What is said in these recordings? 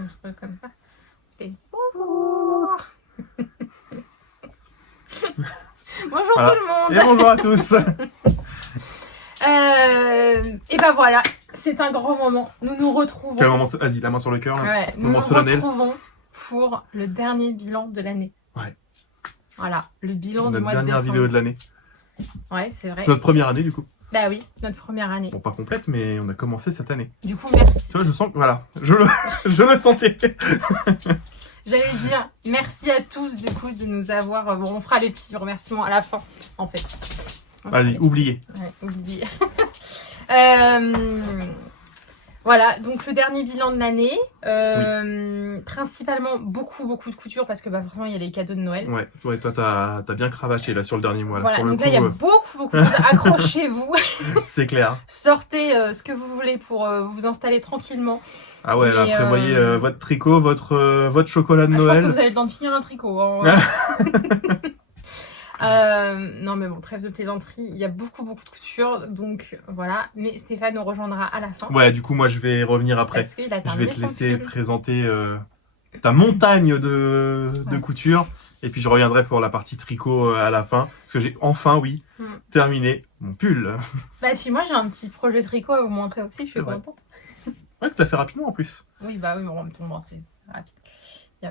montre comme ça. Et bonjour. Bonjour Voilà. tout le monde. Et bonjour à tous. Et ben voilà, c'est un grand moment. Nous nous retrouvons. Quel moment, vas-y, la main sur le cœur. Ouais, nous Moment nous solennel. retrouvons pour le dernier bilan de l'année. Ouais. Voilà, le bilan du Notre mois de dernière décembre. vidéo de l'année. Ouais, c'est vrai. C'est notre première année du coup. Bah oui, notre première année. Bon, pas complète, mais on a commencé cette année. Du coup, merci. Tu vois, je sens que, voilà, je le sentais. J'allais dire merci à tous du coup de nous avoir. Bon, on fera les petits remerciements à la fin, en fait. Vas-y, oubliez. Ouais, oublié. Voilà, donc le dernier bilan de l'année. Principalement beaucoup de couture parce que bah, forcément il y a les cadeaux de Noël. Ouais, toi t'as bien cravaché là sur le dernier mois. Là. Voilà, Pour donc le là il y a coup, beaucoup de choses. Accrochez-vous. c'est clair. Sortez ce que vous voulez pour vous installer tranquillement. Ah ouais, là, Et, prévoyez votre tricot, votre chocolat de je pense que Noël. vous avez le temps de finir un tricot. Hein. Non mais bon, trêve de plaisanterie, il y a beaucoup de couture, donc voilà. Mais Stéphane nous rejoindra à la fin. Ouais, du coup, moi, je vais revenir après. Parce qu'il a Je terminé vais te son laisser pull. présenter ta montagne de couture. Et puis, je reviendrai pour la partie tricot à la fin. Parce que j'ai enfin, oui, terminé mon pull. Bah puis moi j'ai un petit projet tricot à vous montrer aussi, je suis vrai. contente. Ouais, que t'as fait rapidement en plus. Oui bah oui, bon, c'est rapide.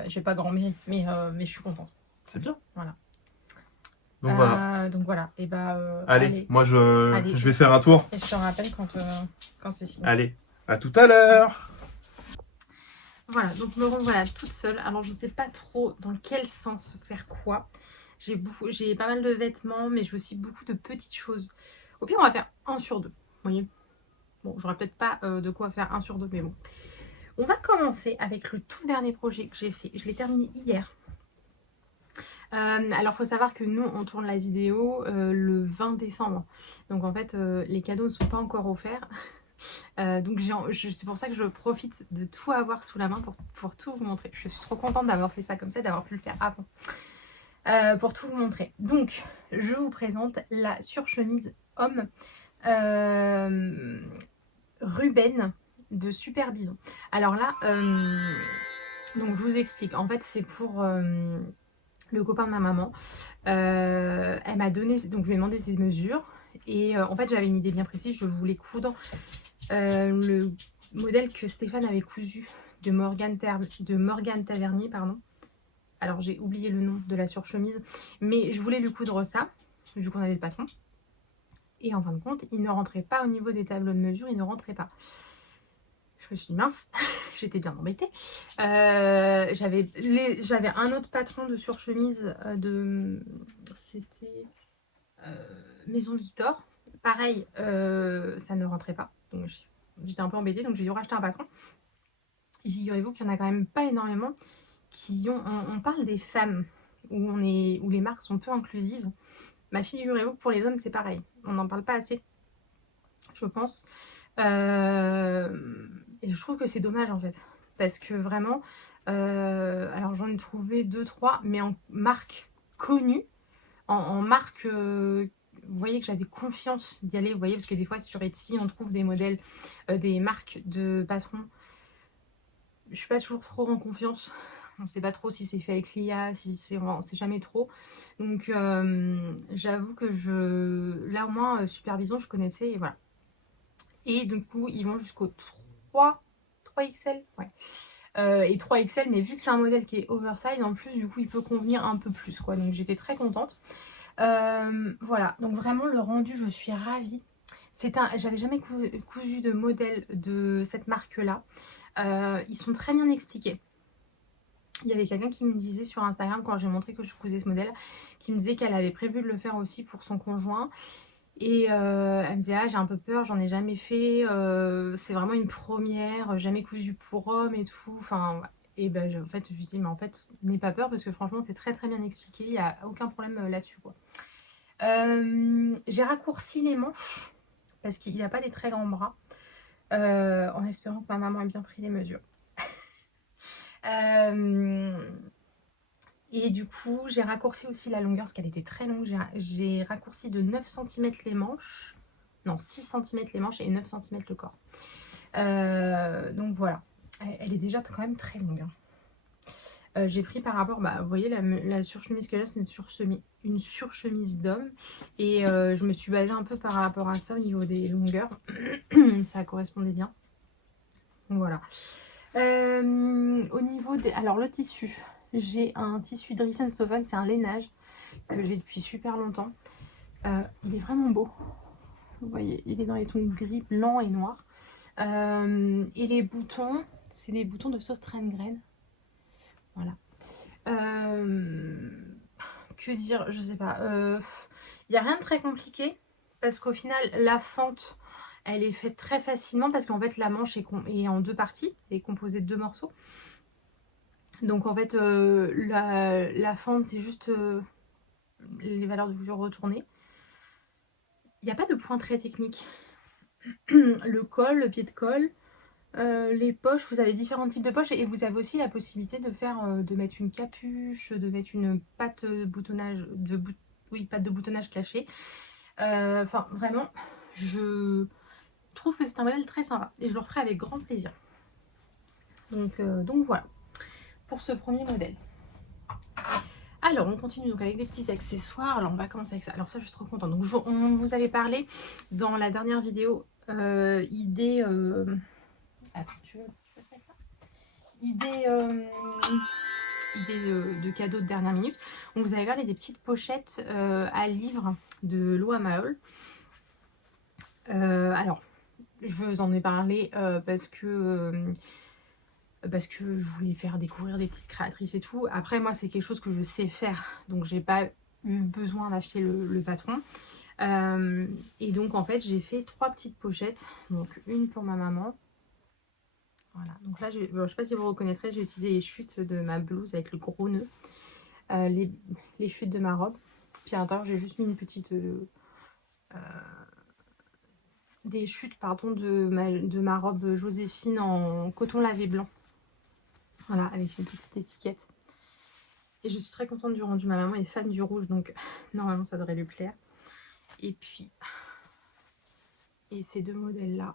J'ai pas grand mérite, mais je suis contente. C'est bien. Voilà. Donc voilà. Donc voilà, et bah Allez, moi je Allez, vais faire un tour. Et je te rappelle quand c'est fini. Allez, à tout à l'heure. Voilà, donc me voilà toute seule. Alors je sais pas trop dans quel sens faire quoi. J'ai pas mal de vêtements, mais j'ai aussi beaucoup de petites choses. Au pire, on va faire 1 sur 2. Vous voyez? Bon, j'aurais peut-être pas de quoi faire 1 sur 2, mais bon. On va commencer avec le tout dernier projet que j'ai fait. Je l'ai terminé hier. Alors, il faut savoir que nous, on tourne la vidéo le 20 décembre. Donc, en fait, les cadeaux ne sont pas encore offerts. Donc, c'est pour ça que je profite de tout avoir sous la main pour tout vous montrer. Je suis trop contente d'avoir fait ça comme ça, d'avoir pu le faire avant. Pour tout vous montrer. Donc, je vous présente la surchemise homme Ruben de Super Bison. Alors là, donc je vous explique. En fait, c'est pour le copain de ma maman. Elle m'a donné, donc je lui ai demandé ses mesures. Et en fait, j'avais une idée bien précise. Je voulais coudre le modèle que Stéphane avait cousu de Morgane Tavernier, pardon. Alors j'ai oublié le nom de la surchemise, mais je voulais lui coudre ça, vu qu'on avait le patron. Et en fin de compte, il ne rentrait pas au niveau des tableaux de mesure, il ne rentrait pas. Je me suis dit mince, j'étais bien embêtée. J'avais un autre patron de surchemise c'était Maison Victor. Pareil, ça ne rentrait pas. Donc j'étais un peu embêtée, donc j'ai dû racheter un patron. Et figurez-vous qu'il n'y en a quand même pas énormément qui ont... On parle des femmes, où les marques sont peu inclusives. Bah, figurez-vous que pour les hommes, c'est pareil. On n'en parle pas assez, je pense. Et je trouve que c'est dommage, en fait. Parce que vraiment... alors, j'en ai trouvé 2-3, mais en marque connue. En marque... vous voyez que j'avais confiance d'y aller. Vous voyez, parce que des fois, sur Etsy, on trouve des modèles, des marques de patrons. Je suis pas toujours trop en confiance. On sait pas trop si c'est fait avec l'IA, on sait jamais trop. Donc j'avoue que là au moins Supervision je connaissais et voilà. Et du coup ils vont jusqu'au 3XL. Ouais. Et 3XL, mais vu que c'est un modèle qui est oversize en plus, du coup il peut convenir un peu plus quoi. Donc j'étais très contente. Voilà, donc vraiment le rendu, je suis ravie. J'avais jamais cousu de modèle de cette marque là. Ils sont très bien expliqués. Il y avait quelqu'un qui me disait sur Instagram, quand j'ai montré que je cousais ce modèle, qui me disait qu'elle avait prévu de le faire aussi pour son conjoint. Et elle me disait, ah j'ai un peu peur, j'en ai jamais fait, c'est vraiment une première, jamais cousu pour homme et tout. Enfin, et ben en fait, je lui dis, mais en fait, n'aie pas peur parce que franchement, c'est très bien expliqué, il n'y a aucun problème là-dessus, quoi. J'ai raccourci les manches parce qu'il n'a pas des très grands bras, en espérant que ma maman ait bien pris les mesures. Et du coup j'ai raccourci aussi la longueur parce qu'elle était très longue. J'ai raccourci de 9 cm les manches, non 6 cm les manches et 9 cm le corps. Donc voilà, elle est déjà quand même très longue. Hein. J'ai pris par rapport, bah, vous voyez la surchemise que j'ai, c'est une surchemise d'homme. Et je me suis basée un peu par rapport à ça au niveau des longueurs. Ça correspondait bien. Donc voilà. Au niveau des... Alors le tissu, j'ai un tissu Dries & Stoffen, c'est un lainage que j'ai depuis super longtemps. Il est vraiment beau. Vous voyez, il est dans les tons gris, blanc et noir. Et les boutons, c'est des boutons de sauce Train-Graine. Voilà. Que dire, je sais pas. Il n'y a rien de très compliqué parce qu'au final, la fente, elle est faite très facilement parce qu'en fait, la manche est en 2 parties, elle est composée de 2 morceaux. Donc en fait, la fente, c'est juste les valeurs de voilure retournées. Il n'y a pas de point très technique. Le col, le pied de colle, les poches, vous avez différents types de poches et vous avez aussi la possibilité de faire, de mettre une capuche, de mettre une patte de boutonnage, patte de boutonnage cachée. Enfin, vraiment, je trouve que c'est un modèle très sympa et je le referai avec grand plaisir. Donc voilà, pour ce premier modèle. Alors, on continue donc avec des petits accessoires. Alors, on va commencer avec ça. Alors ça, je suis trop contente. Donc, on vous avait parlé dans la dernière vidéo idée... Attends, tu veux faire ça? Idée de cadeaux de dernière minute. On vous avait parlé des petites pochettes à livres de Loa Mahol. Alors, je vous en ai parlé parce que je voulais faire découvrir des petites créatrices et tout. Après, moi, c'est quelque chose que je sais faire. Donc, j'ai pas eu besoin d'acheter le patron. Et donc, en fait, j'ai fait 3 petites pochettes. Donc, une pour ma maman. Voilà. Donc là, je ne sais pas si vous reconnaîtrez, j'ai utilisé les chutes de ma blouse avec le gros nœud. Les chutes de ma robe. Puis à l'intérieur, j'ai juste mis une petite... des chutes, pardon, de ma robe Joséphine en coton lavé blanc. Voilà, avec une petite étiquette. Et je suis très contente du rendu. Ma maman est fan du rouge, donc normalement ça devrait lui plaire. Et puis, et ces 2 modèles-là.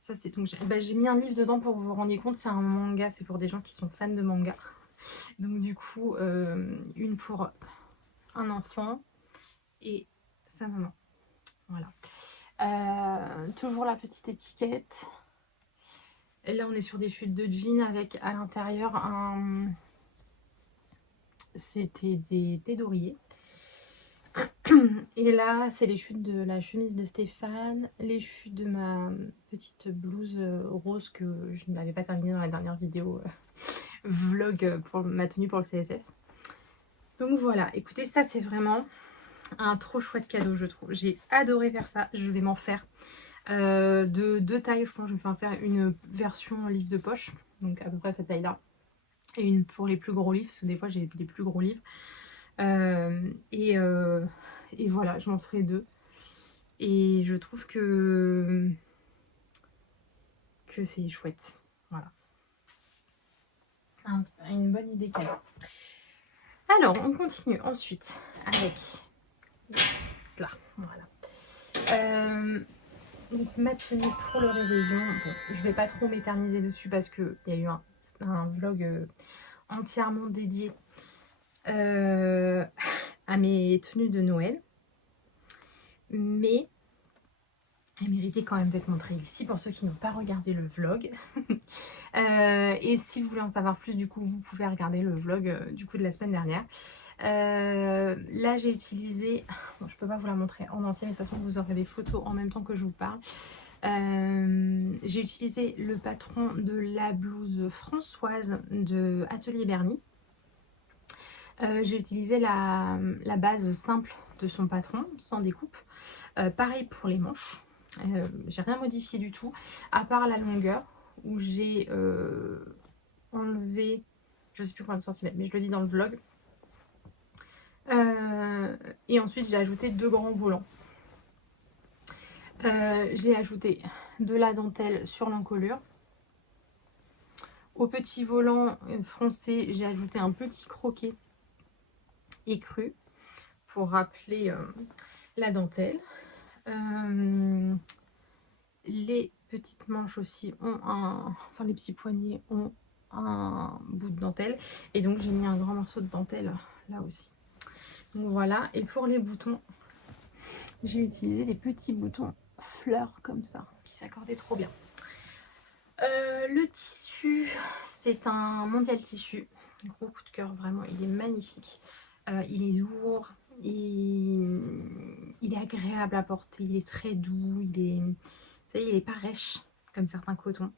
Ça, c'est donc j'ai mis un livre dedans pour que vous vous rendiez compte. C'est un manga, c'est pour des gens qui sont fans de manga. Donc du coup, une pour un enfant et sa maman. Voilà. Toujours la petite étiquette. Et là, on est sur des chutes de jean avec à l'intérieur un... C'était des thés d'oreiller. Et là, c'est les chutes de la chemise de Stéphane, les chutes de ma petite blouse rose que je n'avais pas terminée dans la dernière vidéo vlog pour ma tenue pour le CSF. Donc voilà, écoutez, ça c'est vraiment un trop chouette cadeau, je trouve. J'ai adoré faire ça, je vais m'en faire. De 2 tailles, je pense que je vais m'en faire une version livre de poche, donc à peu près cette taille-là. Et une pour les plus gros livres, parce que des fois j'ai des plus gros livres. Et voilà, je m'en ferai 2. Et je trouve que c'est chouette. Voilà. Une bonne idée cadeau. Alors, on continue ensuite avec cela. Voilà. Donc, ma tenue pour le réveillon. Bon, je vais pas trop m'éterniser dessus parce qu'il y a eu un vlog entièrement dédié à mes tenues de Noël. Mais elle méritait quand même d'être montrée ici pour ceux qui n'ont pas regardé le vlog. Et si vous voulez en savoir plus, du coup, vous pouvez regarder le vlog du coup de la semaine dernière. Là, j'ai utilisé... Bon, je peux pas vous la montrer en entier, mais de toute façon, vous aurez des photos en même temps que je vous parle. J'ai utilisé le patron de la blouse Françoise de Atelier Bernie. J'ai utilisé la base simple de son patron, sans découpe. Pareil pour les manches. J'ai rien modifié du tout, à part la longueur, où j'ai enlevé, je sais plus combien de centimètres, mais je le dis dans le vlog. Et ensuite, j'ai ajouté 2 grands volants. J'ai ajouté de la dentelle sur l'encolure. Au petit volant froncé, j'ai ajouté un petit croquet écru pour rappeler la dentelle. Les petites manches aussi ont enfin les petits poignets ont un bout de dentelle. Et donc j'ai mis un grand morceau de dentelle là aussi. Donc voilà, et pour les boutons, j'ai utilisé des petits boutons fleurs comme ça, qui s'accordaient trop bien. Le tissu, c'est un Mondial Tissu. Gros coup de cœur, vraiment, il est magnifique. Il est lourd, il est agréable à porter, il est très doux, ça y est, il est pas rêche comme certains cotons.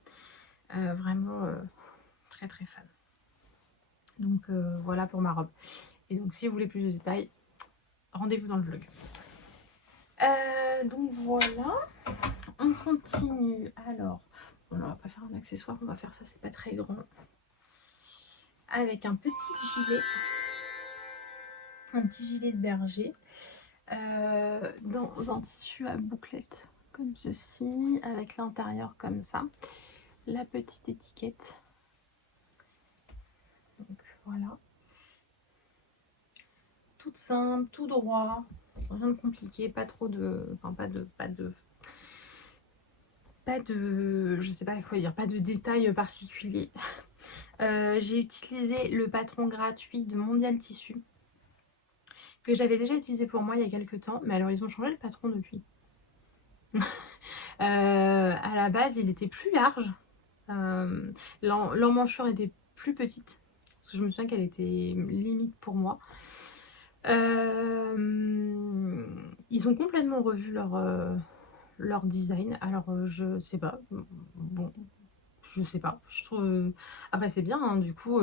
Vraiment très très fan. Donc voilà pour ma robe. Et donc si vous voulez plus de détails, rendez-vous dans le vlog. Donc voilà, on continue. Alors, bon, on va pas faire un accessoire, on va faire ça, c'est pas très grand. Avec un petit gilet, de berger, dans un tissu à bouclettes comme ceci, avec l'intérieur comme ça, la petite étiquette. Donc voilà, toute simple, tout droit, rien de compliqué, pas trop de, enfin je sais pas quoi dire, pas de détails particuliers. J'ai utilisé le patron gratuit de Mondial Tissu que j'avais déjà utilisé pour moi il y a quelques temps, mais alors ils ont changé le patron depuis. À la base il était plus large, l'emmanchure était plus petite parce que je me souviens qu'elle était limite pour moi. Ils ont complètement revu leur design, alors je sais pas, bon, je sais pas, je trouve après c'est bien hein, du coup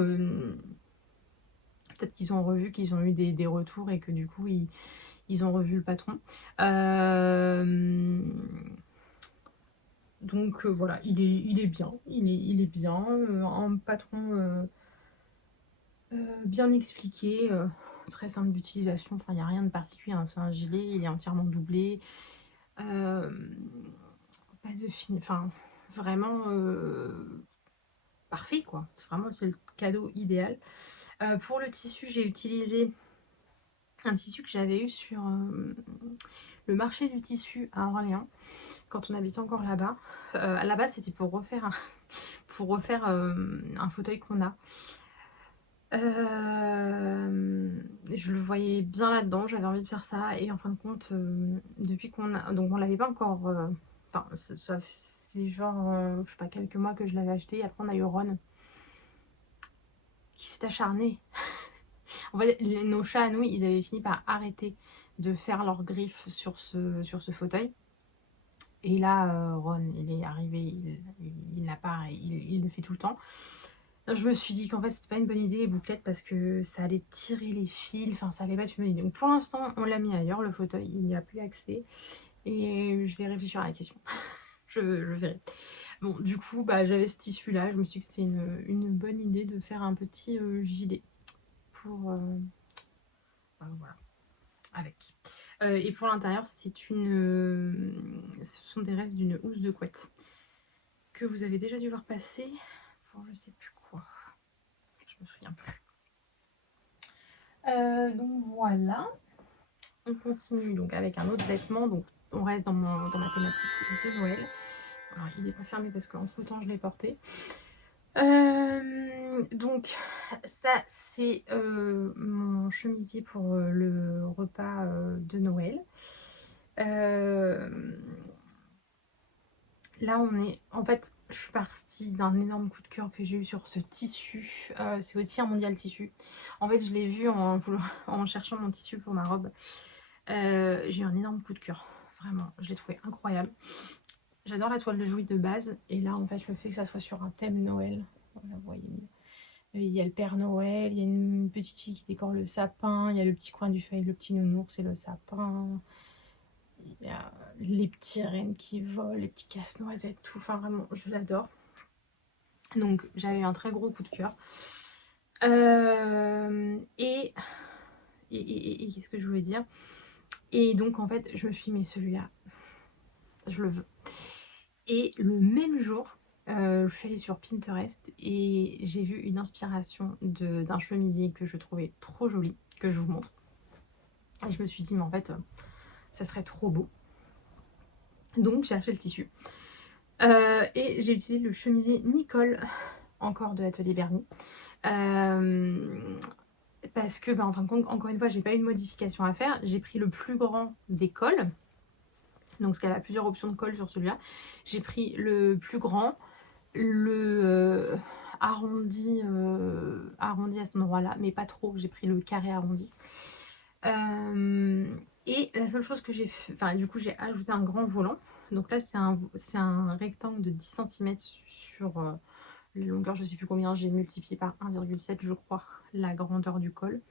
peut-être qu'ils ont revu, qu'ils ont eu des retours et que du coup ils ont revu le patron. Donc voilà, il est bien, il est bien, un patron bien expliqué, très simple d'utilisation, enfin il n'y a rien de particulier, hein. C'est un gilet, il est entièrement doublé, pas de fin, enfin vraiment parfait quoi, c'est le cadeau idéal. Pour le tissu, j'ai utilisé un tissu que j'avais eu sur le marché du tissu à Orléans quand on habitait encore là-bas. À la base c'était pour refaire un fauteuil qu'on a. Je le voyais bien là-dedans, j'avais envie de faire ça et en fin de compte depuis donc on l'avait pas encore enfin c'est genre je sais pas quelques mois que je l'avais acheté. Après on a eu Ron qui s'est acharné. En fait nos chats à nous ils avaient fini par arrêter de faire leurs griffes sur ce fauteuil et là Ron il est arrivé, il n'a pas, il le fait tout le temps. Je me suis dit qu'en fait c'était pas une bonne idée les bouclettes parce que ça allait tirer les fils, enfin ça allait pas être une bonne idée. Donc pour l'instant on l'a mis ailleurs le fauteuil, il n'y a plus accès et je vais réfléchir à la question. je verrai. Bon du coup bah, j'avais ce tissu là, je me suis dit que c'était une bonne idée de faire un petit gilet pour voilà avec. Et pour l'intérieur ce sont des restes d'une housse de couette que vous avez déjà dû voir passer pour je sais plus quoi. Je me souviens plus. Donc voilà. On continue donc avec un autre vêtement. Donc on reste dans ma thématique de Noël. Alors il n'est pas fermé parce qu'entre temps je l'ai porté. Donc ça c'est mon chemisier pour le repas de Noël. Là on est, en fait je suis partie d'un énorme coup de cœur que j'ai eu sur ce tissu, c'est aussi un Mondial Tissu. En fait je l'ai vu en cherchant mon tissu pour ma robe, j'ai eu un énorme coup de cœur, vraiment je l'ai trouvé incroyable. J'adore la toile de Jouy de base et là en fait le fait que ça soit sur un thème Noël, voilà, vous voyez, il y a le Père Noël, il y a une petite fille qui décore le sapin, il y a le petit coin du feuille, le petit nounours et le sapin. Il y a les petits rennes qui volent, les petits casse-noisettes, tout. Enfin, vraiment, je l'adore. Donc, j'avais un très gros coup de cœur. Et qu'est-ce que je voulais dire? Et donc, en fait, je me suis dit, mais celui-là, je le veux. Et le même jour, je suis allée sur Pinterest et j'ai vu une inspiration d'un chemisier que je trouvais trop joli, que je vous montre. Et je me suis dit, mais en fait, ça serait trop beau. Donc j'ai acheté le tissu. Et j'ai utilisé le chemisier Nicole, encore de l'atelier Bernie. Parce que, en fin de compte, encore une fois, j'ai pas eu de modification à faire. J'ai pris le plus grand des cols. Donc, parce qu'elle a plusieurs options de colle sur celui-là. J'ai pris le plus grand, le arrondi à cet endroit-là, mais pas trop. J'ai pris le carré arrondi. Et la seule chose que j'ai fait, enfin, du coup, j'ai ajouté un grand volant. Donc là, c'est un rectangle de 10 cm sur les longueurs, je sais plus combien, j'ai multiplié par 1,7 je crois, la grandeur du col.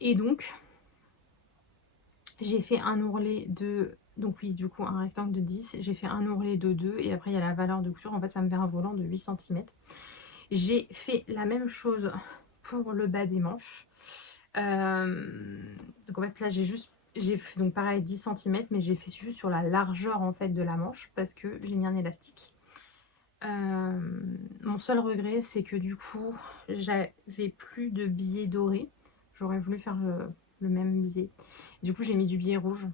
Et donc, j'ai fait un ourlet de... Donc oui, du coup, un rectangle de 10. J'ai fait un ourlet de 2. Et après, il y a la valeur de couture. En fait, ça me fait un volant de 8 cm. J'ai fait la même chose pour le bas des manches. Donc en fait, là, j'ai fait donc pareil 10 cm. Mais j'ai fait juste sur la largeur en fait de la manche. Parce que j'ai mis un élastique. Mon seul regret, c'est que du coup, j'avais plus de billets dorés. J'aurais voulu faire le même billet. Du coup, j'ai mis du billet rouge.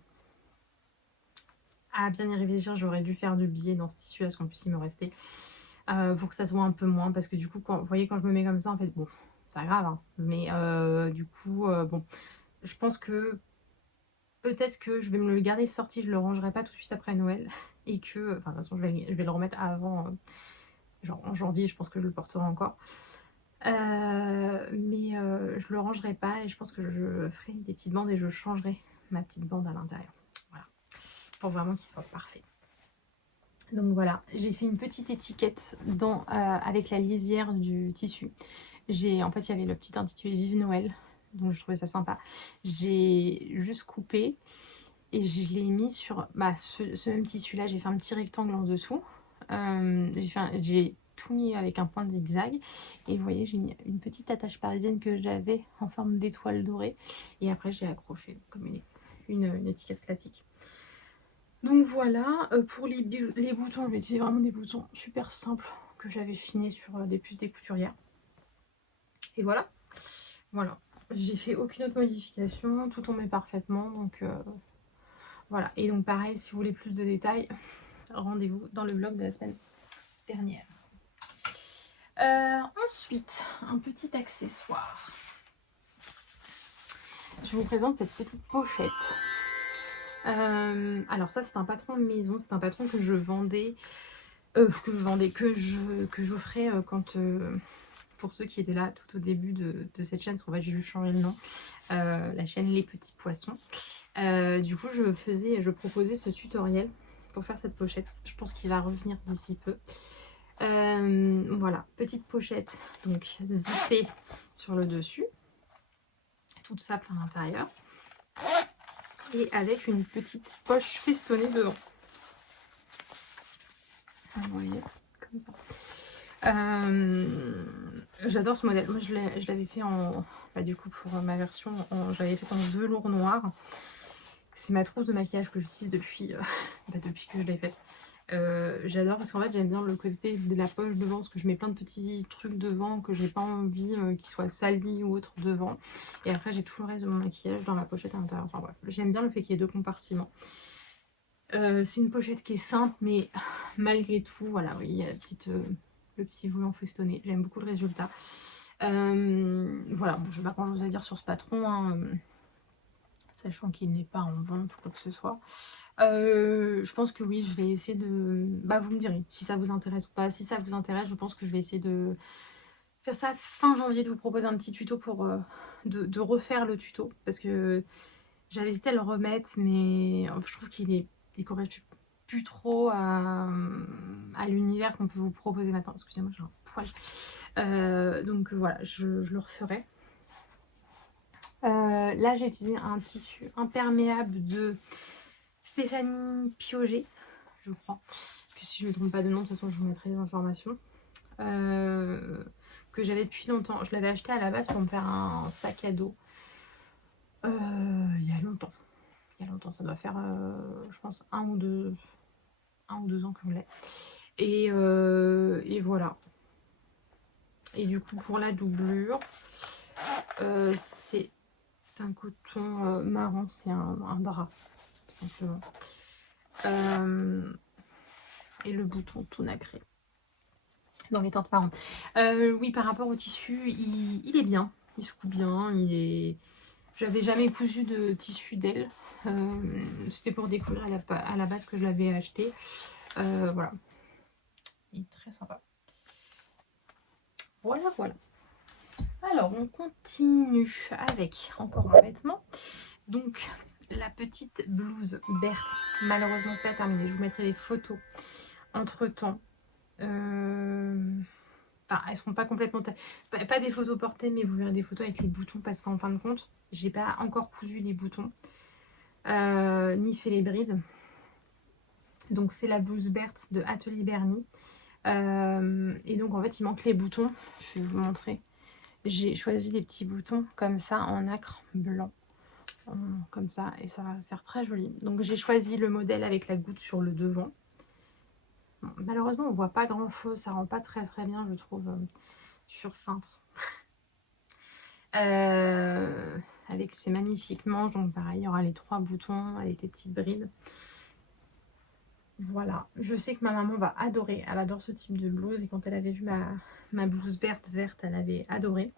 À bien y réfléchir, j'aurais dû faire du billet dans ce tissu, à ce qu'on puisse y me rester. Pour que ça soit un peu moins. Parce que du coup, vous voyez, quand je me mets comme ça, en fait, bon, c'est pas grave. Hein, mais du coup, bon, je pense que peut-être que je vais me le garder sorti. Je le rangerai pas tout de suite après Noël. Et que, enfin, de toute façon, je vais le remettre avant... genre en janvier, je pense que je le porterai encore. Mais je le rangerai pas et je pense que je ferai des petites bandes et je changerai ma petite bande à l'intérieur. Voilà. Pour vraiment qu'il soit parfait. Donc voilà, j'ai fait une petite étiquette avec la lisière du tissu. En fait, il y avait le petit intitulé Vive Noël, donc je trouvais ça sympa. J'ai juste coupé et je l'ai mis sur ce même tissu-là. J'ai fait un petit rectangle en dessous. J'ai tout mis avec un point de zigzag. Et vous voyez, j'ai mis une petite attache parisienne que j'avais en forme d'étoile dorée. Et après, j'ai accroché comme une étiquette classique. Donc voilà, pour les boutons, je vais utiliser vraiment des boutons super simples que j'avais chinés sur des puces des couturières. Et voilà, voilà. J'ai fait aucune autre modification, tout tombait parfaitement, donc voilà. Et donc pareil, si vous voulez plus de détails, rendez-vous dans le vlog de la semaine dernière. Ensuite, un petit accessoire. Je vous présente cette petite pochette. Alors ça, c'est un patron de maison, c'est un patron que je vendais, que je ferai quand... pour ceux qui étaient là tout au début de cette chaîne, parce qu'en fait j'ai juste changé le nom, la chaîne Les Petits Poissons. Du coup, je proposais ce tutoriel pour faire cette pochette. Je pense qu'il va revenir d'ici peu. Voilà, petite pochette, donc zippée sur le dessus, toute simple à l'intérieur, et avec une petite poche festonnée devant. Vous voyez, comme ça. J'adore ce modèle. Moi, je l'avais fait en... du coup, pour ma version, je l'avais fait en velours noir. C'est ma trousse de maquillage que j'utilise depuis, depuis que je l'ai faite. J'adore parce qu'en fait, j'aime bien le côté de la poche devant, parce que je mets plein de petits trucs devant que j'ai pas envie qu'ils soient salis ou autres devant. Et après, j'ai tout le reste de mon maquillage dans la pochette à l'intérieur. Enfin bref, j'aime bien le fait qu'il y ait deux compartiments. C'est une pochette qui est simple, mais malgré tout, voilà, oui, il y a le petit volant festonné. J'aime beaucoup le résultat. Voilà, bon, je n'ai pas grand chose à dire sur ce patron, hein, sachant qu'il n'est pas en vente ou quoi que ce soit. Je pense que oui, je vais essayer de... vous me direz si ça vous intéresse ou pas. Si ça vous intéresse, je pense que je vais essayer de faire ça fin janvier, de vous proposer un petit tuto pour de refaire le tuto. Parce que j'avais hésité à le remettre, mais je trouve qu'il correspond plus trop à l'univers qu'on peut vous proposer maintenant. Excusez-moi, j'ai un poil. Donc voilà, je le referai. Là, j'ai utilisé un tissu imperméable de Stéphanie Piauget, je crois. Que si je ne me trompe pas de nom, de toute façon, je vous mettrai les informations. Que j'avais depuis longtemps. Je l'avais acheté à la base pour me faire un sac à dos. Il y a longtemps. Ça doit faire, je pense, un ou deux ans que je l'ai. Et voilà. Et du coup, pour la doublure, c'est un coton marron, c'est un drap, tout simplement. Et le bouton tout nacré dans les teintes marron. Oui, par rapport au tissu, il est bien. Il se coud bien. J'avais jamais cousu de tissu d'aile. C'était pour découvrir à la base que je l'avais acheté. Voilà. Il est très sympa. Voilà, voilà. Alors, on continue avec encore un vêtement. Donc, la petite blouse Berthe, malheureusement pas terminée. Je vous mettrai des photos entre-temps. Enfin, elles seront pas complètement... Pas des photos portées, mais vous verrez des photos avec les boutons parce qu'en fin de compte, j'ai pas encore cousu les boutons. Ni fait les brides. Donc, c'est la blouse Berthe de Atelier Bernie. Et donc, en fait, il manque les boutons. Je vais vous montrer. J'ai choisi des petits boutons comme ça en nacre blanc. Comme ça, et ça va faire très joli. Donc, j'ai choisi le modèle avec la goutte sur le devant. Bon, malheureusement, on voit pas grand chose, ça rend pas très bien, je trouve, sur cintre. Avec ces magnifiques manches, donc pareil, il y aura les 3 boutons avec les petites brides. Voilà, je sais que ma maman va adorer, elle adore ce type de blouse, et quand elle avait vu ma blouse verte, elle avait adoré.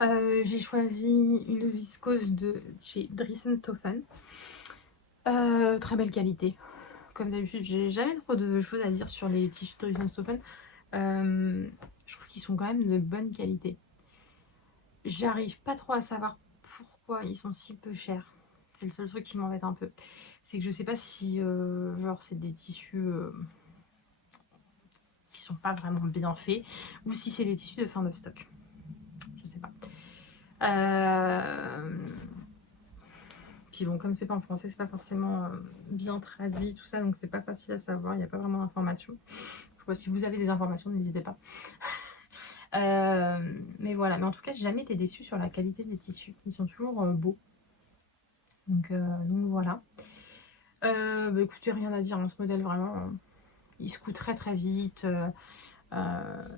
J'ai choisi une viscose de chez Dressenstoffen. Très belle qualité. Comme d'habitude, j'ai jamais trop de choses à dire sur les tissus de Dressenstoffen. Je trouve qu'ils sont quand même de bonne qualité. J'arrive pas trop à savoir pourquoi ils sont si peu chers. C'est le seul truc qui m'embête un peu. C'est que je sais pas si genre c'est des tissus qui sont pas vraiment bien faits ou si c'est des tissus de fin de stock. Je sais pas. Puis bon, comme c'est pas en français, c'est pas forcément bien traduit, tout ça, donc c'est pas facile à savoir, il n'y a pas vraiment d'informations. Je vois, si vous avez des informations, n'hésitez pas. Mais voilà, mais en tout cas, j'ai jamais été déçue sur la qualité des tissus. Ils sont toujours beaux. Donc voilà. Bah, écoutez, rien à dire, hein, ce modèle vraiment, il se coud très vite.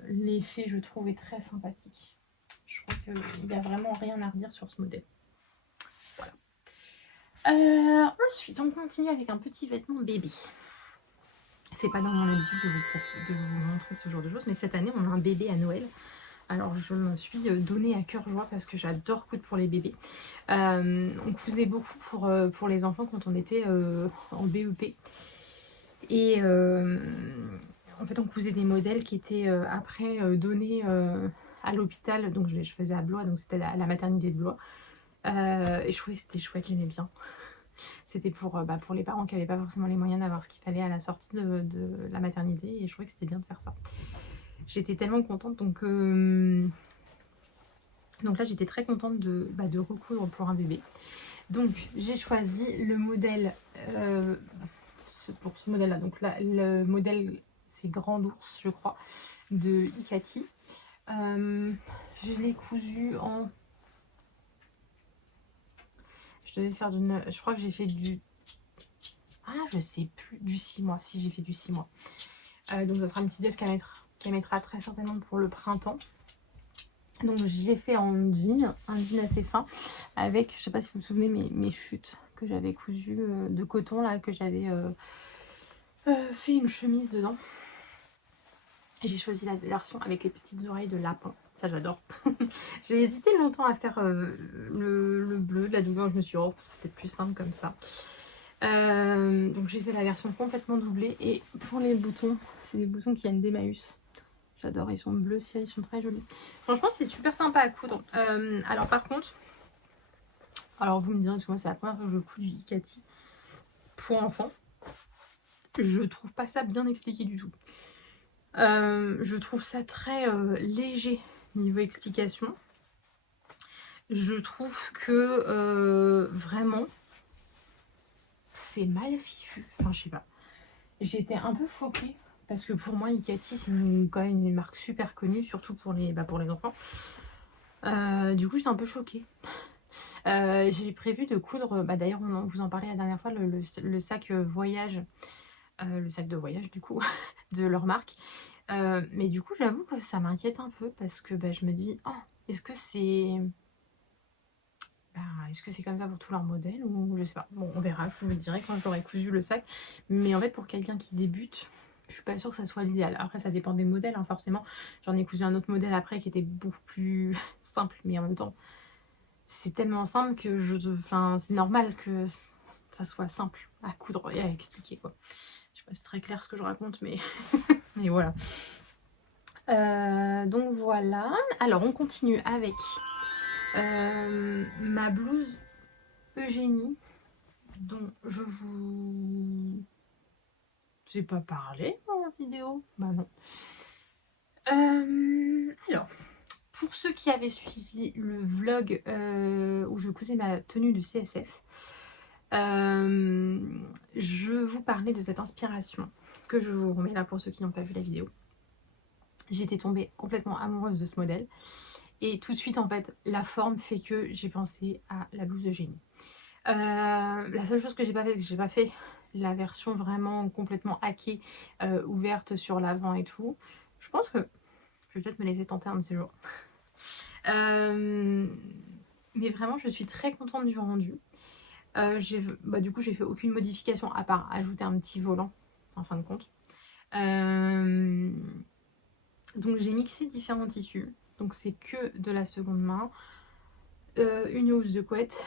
L'effet, je trouve, est très sympathique. Je crois qu'il n'y a vraiment rien à redire sur ce modèle. Voilà. Ensuite, on continue avec un petit vêtement bébé. C'est pas dans mon habitude de vous montrer ce genre de choses, mais cette année, on a un bébé à Noël. Alors, je me suis donnée à cœur joie parce que j'adore coudre pour les bébés. On cousait beaucoup pour les enfants quand on était en BEP. Et en fait, on cousait des modèles qui étaient après donnés à l'hôpital. Donc, je faisais à Blois, donc c'était la maternité de Blois. Et je trouvais que c'était chouette, j'aimais bien. C'était pour les parents qui n'avaient pas forcément les moyens d'avoir ce qu'il fallait à la sortie de la maternité. Et je trouvais que c'était bien de faire ça. J'étais tellement contente. Donc là, j'étais très contente de recoudre pour un bébé. Donc, j'ai choisi le modèle... pour ce modèle là, donc là le modèle c'est Grand Ours je crois de Ikati. Je l'ai cousu en, je crois que j'ai fait du, je sais plus, du 6 mois, si j'ai fait du 6 mois. Donc ça sera une petite pièce qu'elle mettra très certainement pour le printemps. Donc j'ai fait en jean, un jean assez fin avec, je sais pas si vous vous souvenez, mes chutes que j'avais cousues de coton là, que j'avais fait une chemise dedans. J'ai choisi la version avec les petites oreilles de lapin, ça j'adore. J'ai hésité longtemps à faire le bleu de la doublure, je me suis dit oh c'était plus simple comme ça. Donc j'ai fait la version complètement doublée et pour les boutons, c'est des boutons qui viennent d'Emmaüs. J'adore, ils sont bleus ciel, ils sont très jolis. Franchement c'est super sympa à coudre. Alors par contre, vous me direz que moi c'est la première fois que je couds du Ikati pour enfants. Je trouve pas ça bien expliqué du tout. Je trouve ça très léger niveau explication. Je trouve que vraiment c'est mal fichu. Enfin, je sais pas. J'étais un peu choquée parce que pour moi, Ikati c'est quand même une marque super connue, surtout pour les enfants. Du coup, j'étais un peu choquée. J'ai prévu de coudre, d'ailleurs, on vous en parlait la dernière fois, le sac voyage. Le sac de voyage du coup de leur marque, mais du coup j'avoue que ça m'inquiète un peu parce que je me dis oh, est-ce que c'est est-ce que c'est comme ça pour tous leurs modèles ou je sais pas. Bon, on verra, je vous dirai quand j'aurai cousu le sac. Mais en fait, pour quelqu'un qui débute, je suis pas sûre que ça soit l'idéal. Après, ça dépend des modèles, hein, forcément. J'en ai cousu un autre modèle après qui était beaucoup plus simple, mais en même temps, c'est tellement simple que c'est normal que ça soit simple à coudre et à expliquer, quoi. Je sais pas si c'est très clair ce que je raconte, mais, mais voilà. Donc voilà. Alors, on continue avec ma blouse Eugénie, dont je vous ai pas parlé dans la vidéo. Bah non. Alors, pour ceux qui avaient suivi le vlog où je cousais ma tenue de CSF, je vous parlais de cette inspiration que je vous remets là pour ceux qui n'ont pas vu la vidéo. J'étais tombée complètement amoureuse de ce modèle et tout de suite en fait la forme fait que j'ai pensé à la blouse Eugénie. La seule chose que j'ai pas fait, c'est que j'ai pas fait la version vraiment complètement hackée, ouverte sur l'avant et tout. Je pense que je vais peut-être me laisser tenter un de ces jours. Mais vraiment, je suis très contente du rendu. Du coup, j'ai fait aucune modification à part ajouter un petit volant en fin de compte. Donc j'ai mixé différents tissus. Donc c'est que de la seconde main. Une housse de couette.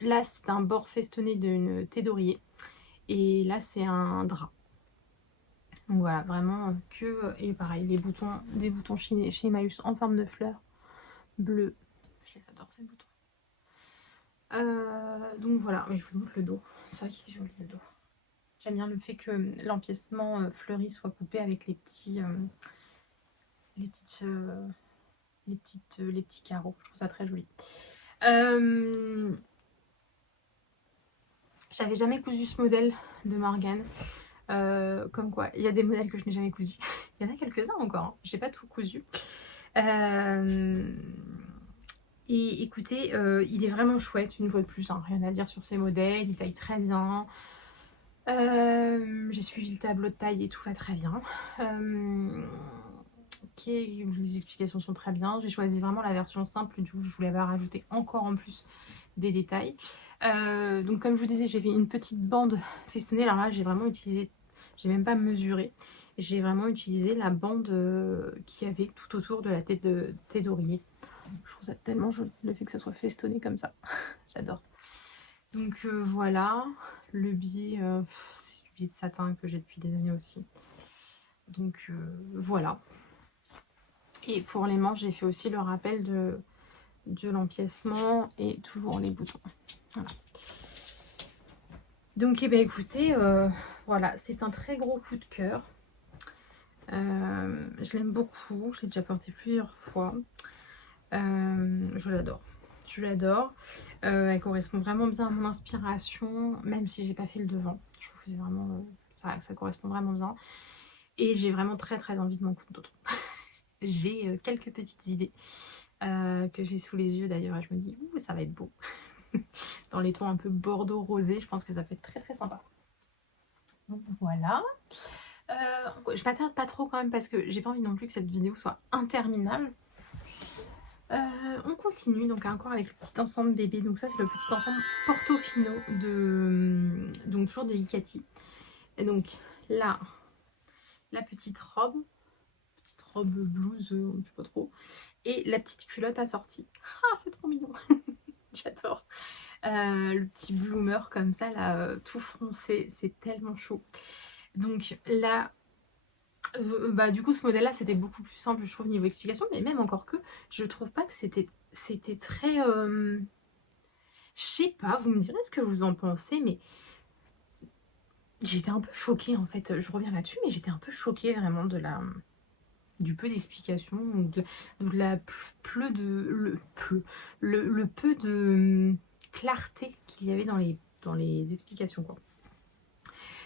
Là, c'est un bord festonné d'une thé d'oreiller. Et là, c'est un drap. Donc voilà, vraiment que... Et pareil, des boutons chez Emmaüs en forme de fleurs bleues. Je les adore, ces boutons. Donc voilà, mais je vous montre le dos. C'est vrai qu'il est joli le dos. J'aime bien le fait que l'empiècement fleuri soit coupé avec les petits carreaux. Je trouve ça très joli. J'avais jamais cousu ce modèle de Morgane. Comme quoi, il y a des modèles que je n'ai jamais cousus. Il y en a quelques-uns encore, hein. J'ai pas tout cousu. Et écoutez, il est vraiment chouette, une fois de plus, hein, rien à dire sur ces modèles, il taille très bien. J'ai suivi le tableau de taille et tout va très bien. Les explications sont très bien. J'ai choisi vraiment la version simple, du coup je voulais pas rajouter encore en plus des détails. Donc comme je vous disais, j'ai fait une petite bande festonnée. Alors là, j'ai vraiment utilisé, j'ai même pas mesuré, j'ai vraiment utilisé la bande qu'il y avait tout autour de la tête de thé d'oreiller. Je trouve ça tellement joli, le fait que ça soit festonné comme ça. J'adore. Donc voilà, le biais, c'est du biais de satin que j'ai depuis des années aussi. Donc voilà. Et pour les manches, j'ai fait aussi le rappel de l'empiècement et toujours les boutons. Voilà. Donc écoutez, voilà, c'est un très gros coup de cœur. Je l'aime beaucoup, je l'ai déjà porté plusieurs fois. Je l'adore. Je l'adore. Elle correspond vraiment bien à mon inspiration, même si j'ai pas fait le devant. Je trouve que c'est vraiment ça correspond vraiment bien. Et j'ai vraiment très très envie de m'en coudre d'autres. J'ai quelques petites idées que j'ai sous les yeux d'ailleurs et je me dis ouh, ça va être beau. Dans les tons un peu bordeaux rosé, je pense que ça peut être très très sympa. Donc voilà. Je m'attarde pas trop quand même parce que j'ai pas envie non plus que cette vidéo soit interminable. On continue donc encore avec le petit ensemble bébé. Donc ça c'est le petit ensemble Portofino donc toujours de Icati. Et donc là la petite robe blouse, on ne sait pas trop, et la petite culotte assortie. Ah c'est trop mignon. J'adore. Le petit bloomer comme ça là, tout froncé, c'est tellement chaud. Donc là du coup ce modèle là c'était beaucoup plus simple je trouve niveau explication, mais même encore que je trouve pas que c'était très je sais pas, vous me direz ce que vous en pensez, mais j'étais un peu choquée en fait, je reviens là-dessus, mais j'étais un peu choquée vraiment du peu d'explications, le peu de clarté qu'il y avait dans les explications quoi.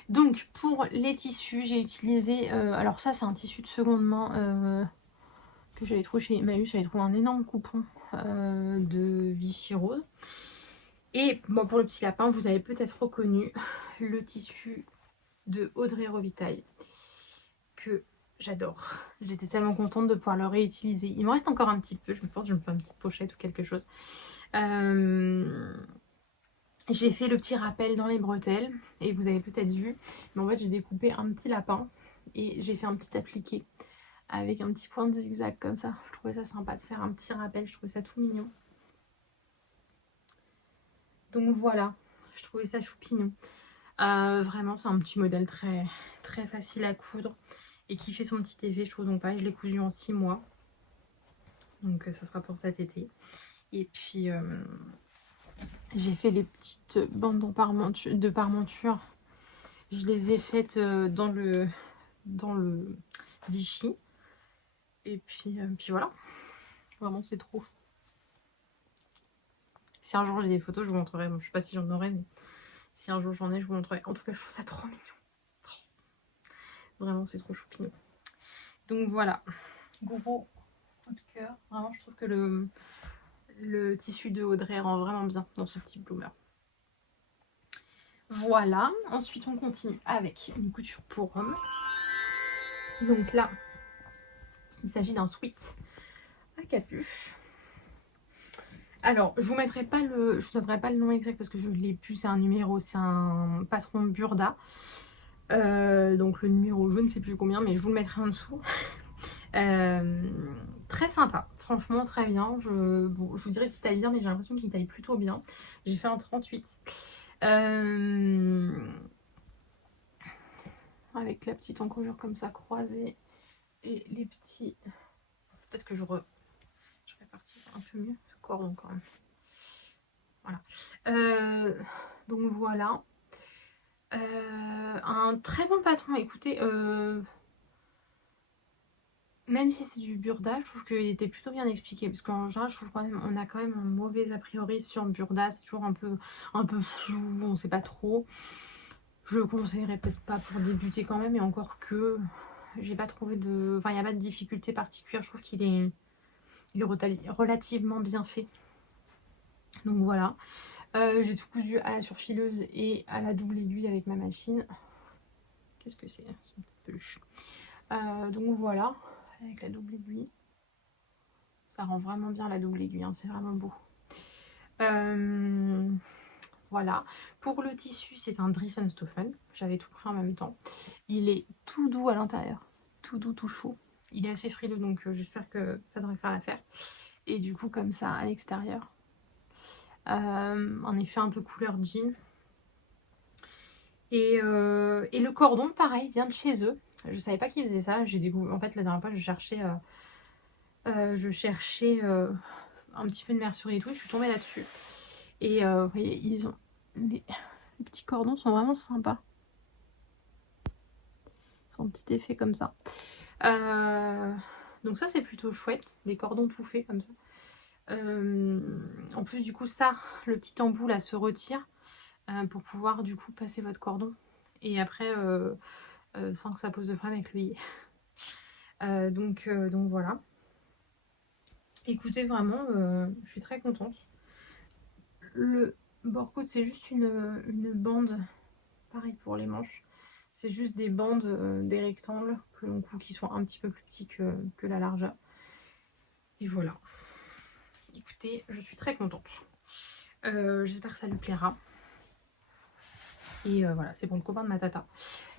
Donc pour les tissus, j'ai utilisé, alors ça c'est un tissu de seconde main que j'avais trouvé chez Emmaüs, j'avais trouvé un énorme coupon de Vichy Rose. Et bon, pour le petit lapin, vous avez peut-être reconnu le tissu de Audrey Robitaille que j'adore. J'étais tellement contente de pouvoir le réutiliser. Il me reste encore un petit peu, je me pense que je me fais une petite pochette ou quelque chose. J'ai fait le petit rappel dans les bretelles et vous avez peut-être vu, mais en fait j'ai découpé un petit lapin et j'ai fait un petit appliqué avec un petit point de zigzag comme ça. Je trouvais ça sympa de faire un petit rappel, je trouvais ça tout mignon. Donc voilà, je trouvais ça choupignon. Vraiment c'est un petit modèle très, très facile à coudre et qui fait son petit effet, je trouve. Donc pareil, je l'ai cousu en 6 mois. Donc ça sera pour cet été. Et puis j'ai fait les petites bandes de parmenture. Je les ai faites dans le Vichy. Et puis voilà. Vraiment, c'est trop chou. Si un jour j'ai des photos, je vous montrerai. Bon, je sais pas si j'en aurai, mais si un jour j'en ai, je vous montrerai. En tout cas, je trouve ça trop mignon. Vraiment, c'est trop choupignon. Donc voilà. Gros coup de cœur. Vraiment, je trouve que le tissu de Audrey rend vraiment bien dans ce petit bloomer. Voilà. Ensuite, on continue avec une couture pour homme. Donc là, il s'agit d'un sweat à capuche. Alors, je vous mettrai pas je vous donnerai pas le nom exact parce que je ne l'ai plus. C'est un numéro, c'est un patron Burda. Donc le numéro, je ne sais plus combien, mais je vous le mettrai en dessous. Très sympa, franchement très bien. Bon, je vous dirai si taille bien, mais j'ai l'impression qu'il taille plutôt bien. J'ai fait un 38. Avec la petite encolure comme ça croisée et les petits. Peut-être que je répartis un peu mieux ce cordon quand même. Voilà. Donc voilà. Un très bon patron. Écoutez, même si c'est du Burda, je trouve qu'il était plutôt bien expliqué. Parce qu'en général, je trouve qu'on a quand même un mauvais a priori sur Burda. C'est toujours un peu flou, on sait pas trop. Je le conseillerais peut-être pas pour débuter quand même. Et encore que j'ai pas trouvé de. Enfin, il n'y a pas de difficulté particulière. Je trouve qu'il est relativement bien fait. Donc voilà. J'ai tout cousu à la surfileuse et à la double aiguille avec ma machine. Qu'est-ce que c'est? C'est une petite peluche. Donc voilà, avec la double aiguille. Ça rend vraiment bien la double aiguille, hein, c'est vraiment beau. Voilà. Pour le tissu, c'est un Drissenstoffen. J'avais tout pris en même temps. Il est tout doux à l'intérieur. Tout doux, tout chaud. Il est assez frileux, donc j'espère que ça devrait faire l'affaire. Et du coup, comme ça, à l'extérieur. Un effet un peu couleur jean. Et le cordon, pareil, vient de chez eux. Je savais pas qu'ils faisaient ça. J'ai découvert. En fait, la dernière fois, je cherchais un petit peu de mercerie et tout. Je suis tombée là-dessus. Et vous voyez, ils ont les petits cordons sont vraiment sympas. Ils ont un petit effet comme ça. Donc ça, c'est plutôt chouette. Les cordons tout faits comme ça. En plus, du coup, ça, le petit embout là se retire pour pouvoir du coup passer votre cordon. Et après, sans que ça pose de problème avec le donc voilà. Écoutez, vraiment, je suis très contente. Le bord-côte, c'est juste une bande, pareil pour les manches. C'est juste des bandes, des rectangles que l'on coud qui sont un petit peu plus petits que la largeur. Et voilà. Écoutez, je suis très contente. J'espère que ça lui plaira. Et voilà, c'est pour le copain de ma tata.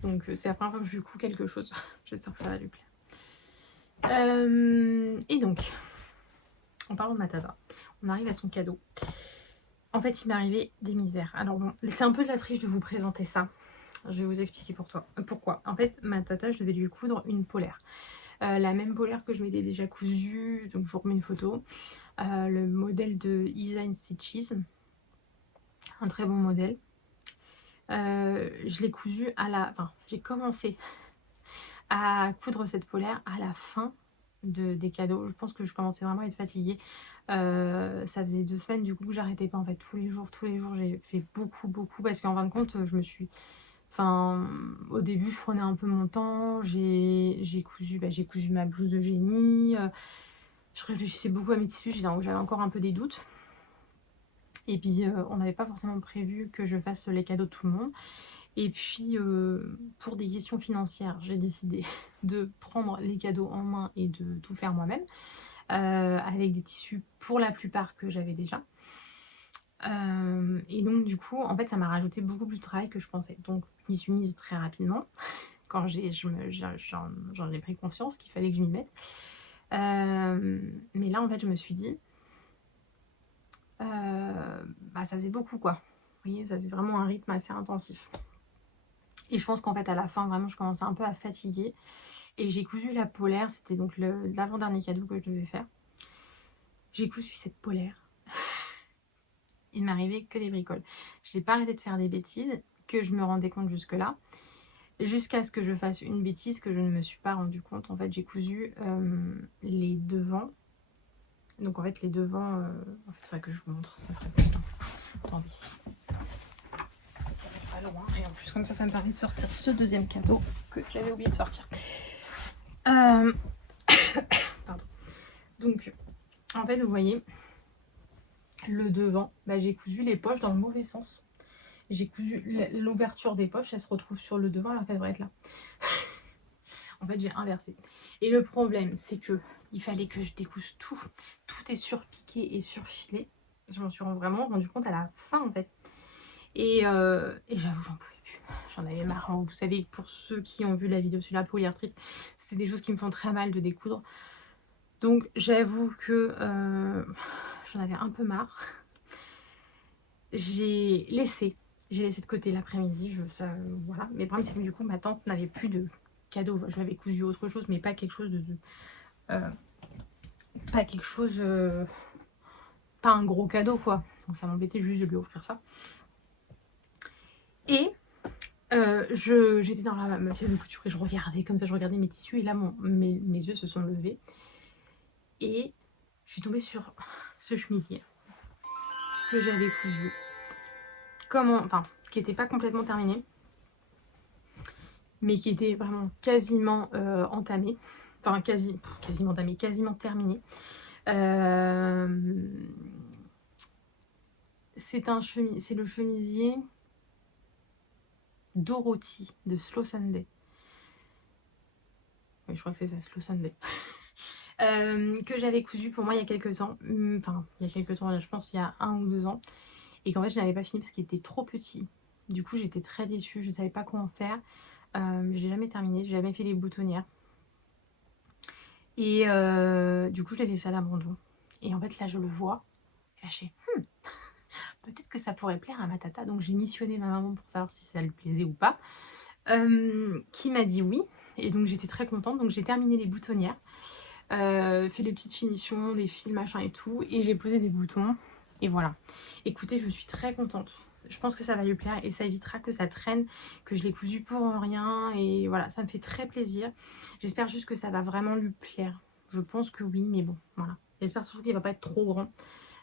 Donc c'est la première fois que je lui couds quelque chose. J'espère que ça va lui plaire. Et donc, en parlant de ma tata, on arrive à son cadeau. En fait, il m'est arrivé des misères. Alors bon, c'est un peu de la triche de vous présenter ça. Je vais vous expliquer pourquoi. En fait, ma tata, je devais lui coudre une polaire. La même polaire que je m'étais déjà cousue, donc je vous remets une photo. Le modèle de Design Stitches. Un très bon modèle. Je l'ai cousue Enfin, j'ai commencé à coudre cette polaire à la fin des cadeaux. Je pense que je commençais vraiment à être fatiguée. Ça faisait 2 semaines du coup que j'arrêtais pas en fait. Tous les jours j'ai fait beaucoup parce qu'en fin de compte je me suis... Enfin, au début je prenais un peu mon temps. J'ai cousu ma blouse de génie. Je réfléchissais beaucoup à mes tissus. J'avais encore un peu des doutes. Et puis on n'avait pas forcément prévu que je fasse les cadeaux de tout le monde. Et puis, pour des questions financières, j'ai décidé de prendre les cadeaux en main et de tout faire moi-même, avec des tissus pour la plupart que j'avais déjà. Et donc du coup, en fait, ça m'a rajouté beaucoup plus de travail que je pensais. Donc, je m'y suis mise très rapidement, quand j'en ai pris conscience qu'il fallait que je m'y mette. Mais là, en fait, je me suis dit, bah, ça faisait beaucoup, quoi. Vous voyez, ça faisait vraiment un rythme assez intensif. Et je pense qu'en fait, à la fin, vraiment, je commençais un peu à fatiguer. Et j'ai cousu la polaire, c'était donc l'avant-dernier cadeau que je devais faire. J'ai cousu cette polaire. Il m'arrivait que des bricoles. Je n'ai pas arrêté de faire des bêtises, que je me rendais compte jusque-là. Jusqu'à ce que je fasse une bêtise que je ne me suis pas rendu compte. En fait, j'ai cousu les devants. Donc en fait, les devants... En fait, il faudrait que je vous montre, ça serait plus simple. Attendez. Pas loin. Et en plus, comme ça me permet de sortir ce deuxième cadeau que j'avais oublié de sortir. Pardon. Donc, en fait, vous voyez, le devant, bah, j'ai cousu les poches dans le mauvais sens. J'ai cousu l'ouverture des poches, elle se retrouve sur le devant alors qu'elle devrait être là. En fait, j'ai inversé. Et le problème, c'est que il fallait que je découse tout. Tout est surpiqué et surfilé. Je m'en suis vraiment rendu compte à la fin, en fait. Et j'avoue, j'en pouvais plus. J'en avais marre. Vous savez, pour ceux qui ont vu la vidéo sur la polyarthrite, c'est des choses qui me font très mal de découdre. Donc, j'avoue que j'en avais un peu marre. J'ai laissé de côté l'après-midi. Voilà. Mais le problème, c'est que du coup, ma tante n'avait plus de cadeau. Je lui avais cousu autre chose, mais pas quelque chose pas quelque chose... pas un gros cadeau, quoi. Donc, ça m'embêtait juste de lui offrir ça. Et j'étais dans ma pièce de couture et je regardais comme ça, je regardais mes tissus et là mes yeux se sont levés et je suis tombée sur ce chemisier que j'avais cousu, qui n'était pas complètement terminé, mais qui était vraiment quasiment entamé, enfin quasiment entamé, quasiment terminé. C'est le chemisier Dorothy de Slow Sunday. Oui, je crois que c'est ça, Slow Sunday. Que j'avais cousu pour moi il y a quelques temps. Enfin, il y a quelques temps, je pense il y a 1 ou 2 ans. Et qu'en fait, je n'avais pas fini parce qu'il était trop petit. Du coup, j'étais très déçue. Je ne savais pas quoi en faire. J'ai jamais terminé. J'ai jamais fait les boutonnières. Et du coup, je l'ai laissé à l'abandon. Et en fait, là, je le vois. Et là, je fais, peut-être que ça pourrait plaire à ma tata. Donc, j'ai missionné ma maman pour savoir si ça lui plaisait ou pas. Qui m'a dit oui. Et donc, j'étais très contente. Donc, j'ai terminé les boutonnières. Fait les petites finitions, des fils, machin et tout. Et j'ai posé des boutons. Et voilà. Écoutez, je suis très contente. Je pense que ça va lui plaire et ça évitera que ça traîne, que je l'ai cousu pour rien. Et voilà, ça me fait très plaisir. J'espère juste que ça va vraiment lui plaire. Je pense que oui, mais bon, voilà. J'espère surtout qu'il va pas être trop grand.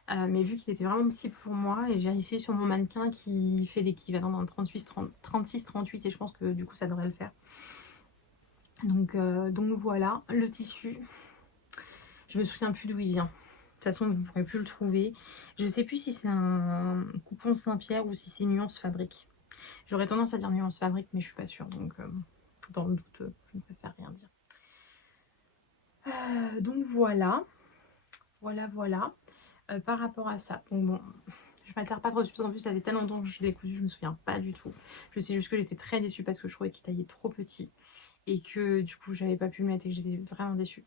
Mais vu qu'il était vraiment petit pour moi, et j'ai réussi sur mon mannequin qui fait l'équivalent d'un 36-38 et je pense que du coup ça devrait le faire. Donc voilà, le tissu, je me souviens plus d'où il vient. De toute façon, vous ne pourrez plus le trouver. Je ne sais plus si c'est un coupon Saint-Pierre ou si c'est Nuance Fabrique. J'aurais tendance à dire Nuance Fabrique, mais je suis pas sûre. Donc, dans le doute, je ne préfère rien dire. Donc voilà. Voilà. Par rapport à ça. Donc bon, je m'attarde pas trop dessus. En plus, ça fait tellement longtemps que je l'ai cousu, je me souviens pas du tout. Je sais juste que j'étais très déçue parce que je trouvais qu'il taillait trop petit. Et que du coup, j'avais pas pu le mettre et que j'étais vraiment déçue.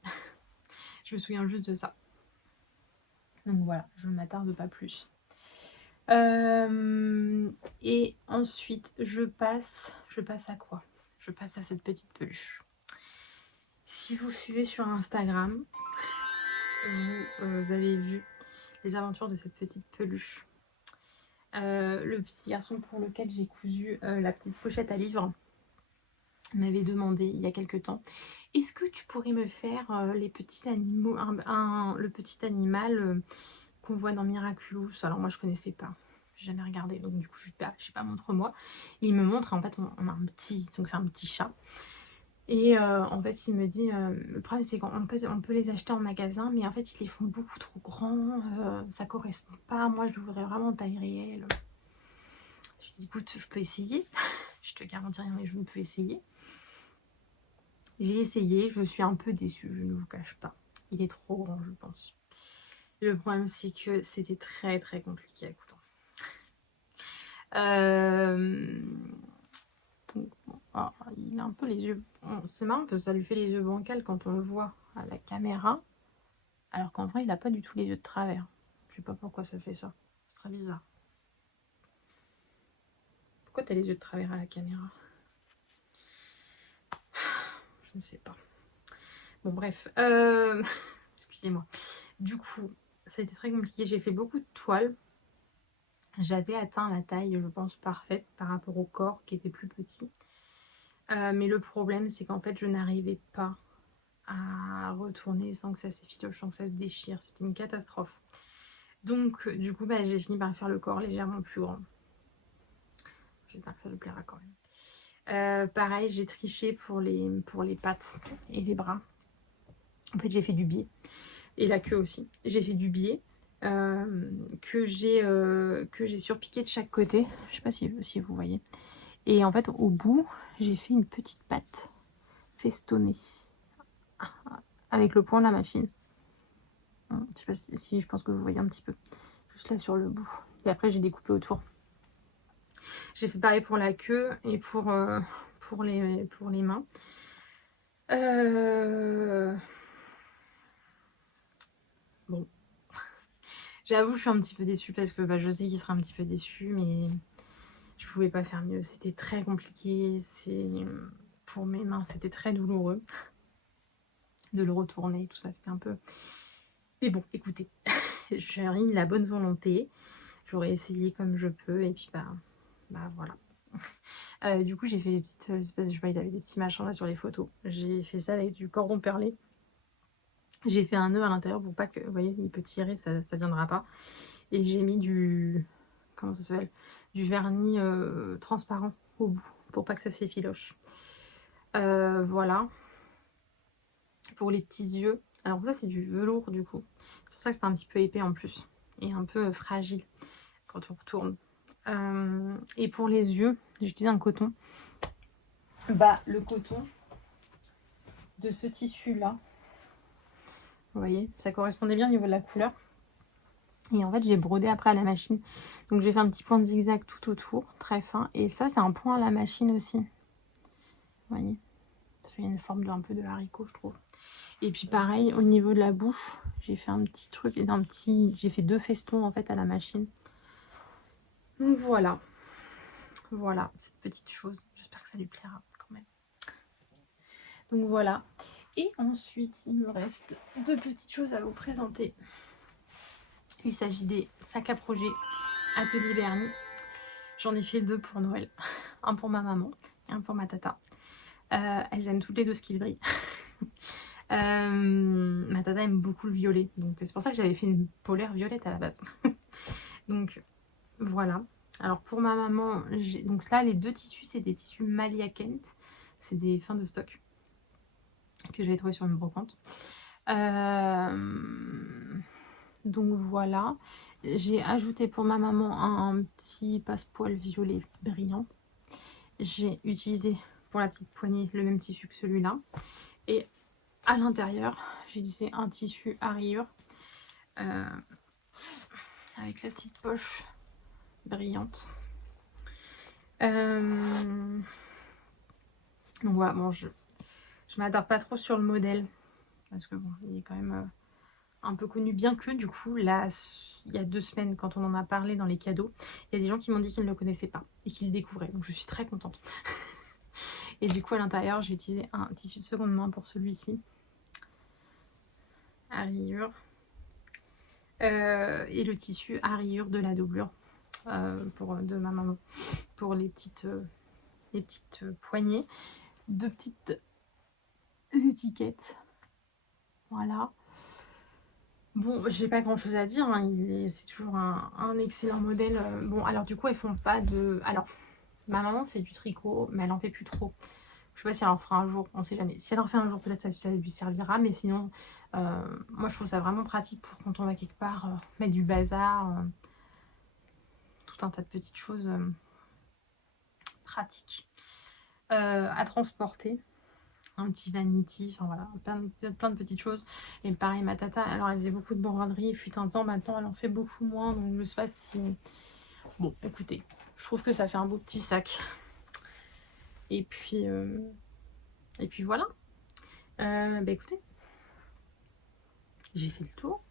Je me souviens juste de ça. Donc voilà, je ne m'attarde pas plus. Et ensuite, je passe à quoi? Je passe à cette petite peluche. Si vous suivez sur Instagram, vous avez vu les aventures de cette petite peluche. Le petit garçon pour lequel j'ai cousu la petite pochette à livres m'avait demandé il y a quelques temps: est-ce que tu pourrais me faire les petits animaux, le petit animal qu'on voit dans Miraculous? Alors moi je connaissais pas, j'ai jamais regardé, donc du coup je sais pas, montre-moi. Il me montre, en fait on a un petit, donc c'est un petit chat. Et en fait il me dit, le problème c'est qu'on peut les acheter en magasin, mais en fait ils les font beaucoup trop grands, ça correspond pas, moi je voudrais vraiment taille réelle. Je lui dis écoute, je peux essayer. je te garantis rien, mais je peux essayer. J'ai essayé, je suis un peu déçue, je ne vous cache pas. Il est trop grand, je pense. Le problème, c'est que c'était très très compliqué à coudre. Donc, bon, oh, il a un peu les yeux... C'est marrant parce que ça lui fait les yeux bancals quand on le voit à la caméra. Alors qu'en vrai, il n'a pas du tout les yeux de travers. Je sais pas pourquoi ça fait ça. C'est très bizarre. Pourquoi tu as les yeux de travers à la caméra? Je ne sais pas. Bon, bref. Excusez-moi. Du coup, ça a été très compliqué. J'ai fait beaucoup de toiles. J'avais atteint la taille, je pense, parfaite par rapport au corps qui était plus petit. Mais le problème, c'est qu'en fait, je n'arrivais pas à retourner sans que ça s'effiloche, sans que ça se déchire. C'était une catastrophe. Donc, du coup, bah, j'ai fini par faire le corps légèrement plus grand. J'espère que ça lui plaira quand même. Pareil, j'ai triché pour les pattes et les bras. En fait, j'ai fait du biais. Et la queue aussi. J'ai fait du biais que j'ai surpiqué de chaque côté. Je sais pas si vous voyez. Et en fait, au bout, j'ai fait une petite patte festonnée avec le point de la machine. Je sais pas si je pense que vous voyez un petit peu. Juste là sur le bout. Et après, j'ai découpé autour. J'ai fait pareil pour la queue et pour les mains. Bon. J'avoue, je suis un petit peu déçue parce que bah, je sais qu'il sera un petit peu déçu, mais je pouvais pas faire mieux. C'était très compliqué. Pour mes mains, c'était très douloureux de le retourner, tout ça. C'était un peu... Mais bon, écoutez, j'ai mis de la bonne volonté. J'aurais essayé comme je peux et puis bah voilà. Du coup, j'ai fait des petites... je sais pas, il avait des petits machins là sur les photos. J'ai fait ça avec du cordon perlé. J'ai fait un nœud à l'intérieur pour pas que... Vous voyez, il peut tirer, ça viendra pas. Et j'ai mis du... Comment ça s'appelle? Du vernis transparent au bout pour pas que ça s'effiloche. Voilà. Pour les petits yeux. Alors ça, c'est du velours du coup. C'est pour ça que c'est un petit peu épais en plus. Et un peu fragile quand on retourne. Et pour les yeux, j'utilise un coton. Bah, le coton de ce tissu-là. Vous voyez, ça correspondait bien au niveau de la couleur. Et en fait, j'ai brodé après à la machine. Donc, j'ai fait un petit point de zigzag tout autour, très fin. Et ça, c'est un point à la machine aussi. Vous voyez, ça fait une forme un peu de haricot, je trouve. Et puis, pareil, au niveau de la bouche, j'ai fait un petit truc, j'ai fait 2 festons, en fait, à la machine. Donc, voilà. Voilà, cette petite chose. J'espère que ça lui plaira quand même. Donc, voilà. Et ensuite, il me reste 2 petites choses à vous présenter. Il s'agit des sacs à projet Atelier Bernie. J'en ai fait 2 pour Noël. Un pour ma maman et un pour ma tata. Elles aiment toutes les 2 ce qui brille. Ma tata aime beaucoup le violet. Donc c'est pour ça que j'avais fait une polaire violette à la base. Donc voilà. Alors pour ma maman, donc là les 2 tissus, c'est des tissus Malia Kent. C'est des fins de stock que j'avais trouvé sur une brocante. Donc voilà, j'ai ajouté pour ma maman un petit passepoil violet brillant. J'ai utilisé pour la petite poignée le même tissu que celui-là. Et à l'intérieur, j'ai utilisé un tissu à rayures avec la petite poche brillante. Donc voilà, bon, je m'attarde pas trop sur le modèle parce que bon, il est quand même... un peu connu, bien que du coup là il y a 2 semaines quand on en a parlé dans les cadeaux, il y a des gens qui m'ont dit qu'ils ne le connaissaient pas et qu'ils le découvraient, donc je suis très contente. Et du coup à l'intérieur j'ai utilisé un tissu de seconde main pour celui-ci à rayures et le tissu à rayures de la doublure de ma maman pour les petites poignées, 2 petites étiquettes, voilà. Bon, j'ai pas grand chose à dire, hein. C'est toujours un excellent modèle. Bon, alors du coup, elles font pas de... Alors, ma maman fait du tricot, mais elle en fait plus trop. Je sais pas si elle en fera un jour, on sait jamais. Si elle en fait un jour, peut-être ça lui servira, mais sinon, moi je trouve ça vraiment pratique pour quand on va quelque part, mettre du bazar, tout un tas de petites choses pratique à transporter. Un petit vanity, enfin voilà, plein de petites choses. Et pareil, ma tata, alors elle faisait beaucoup de broderie, il fut un temps, maintenant elle en fait beaucoup moins, donc je sais pas si... Bon, écoutez, je trouve que ça fait un beau petit sac. Et puis voilà. Bah écoutez, j'ai fait le tour.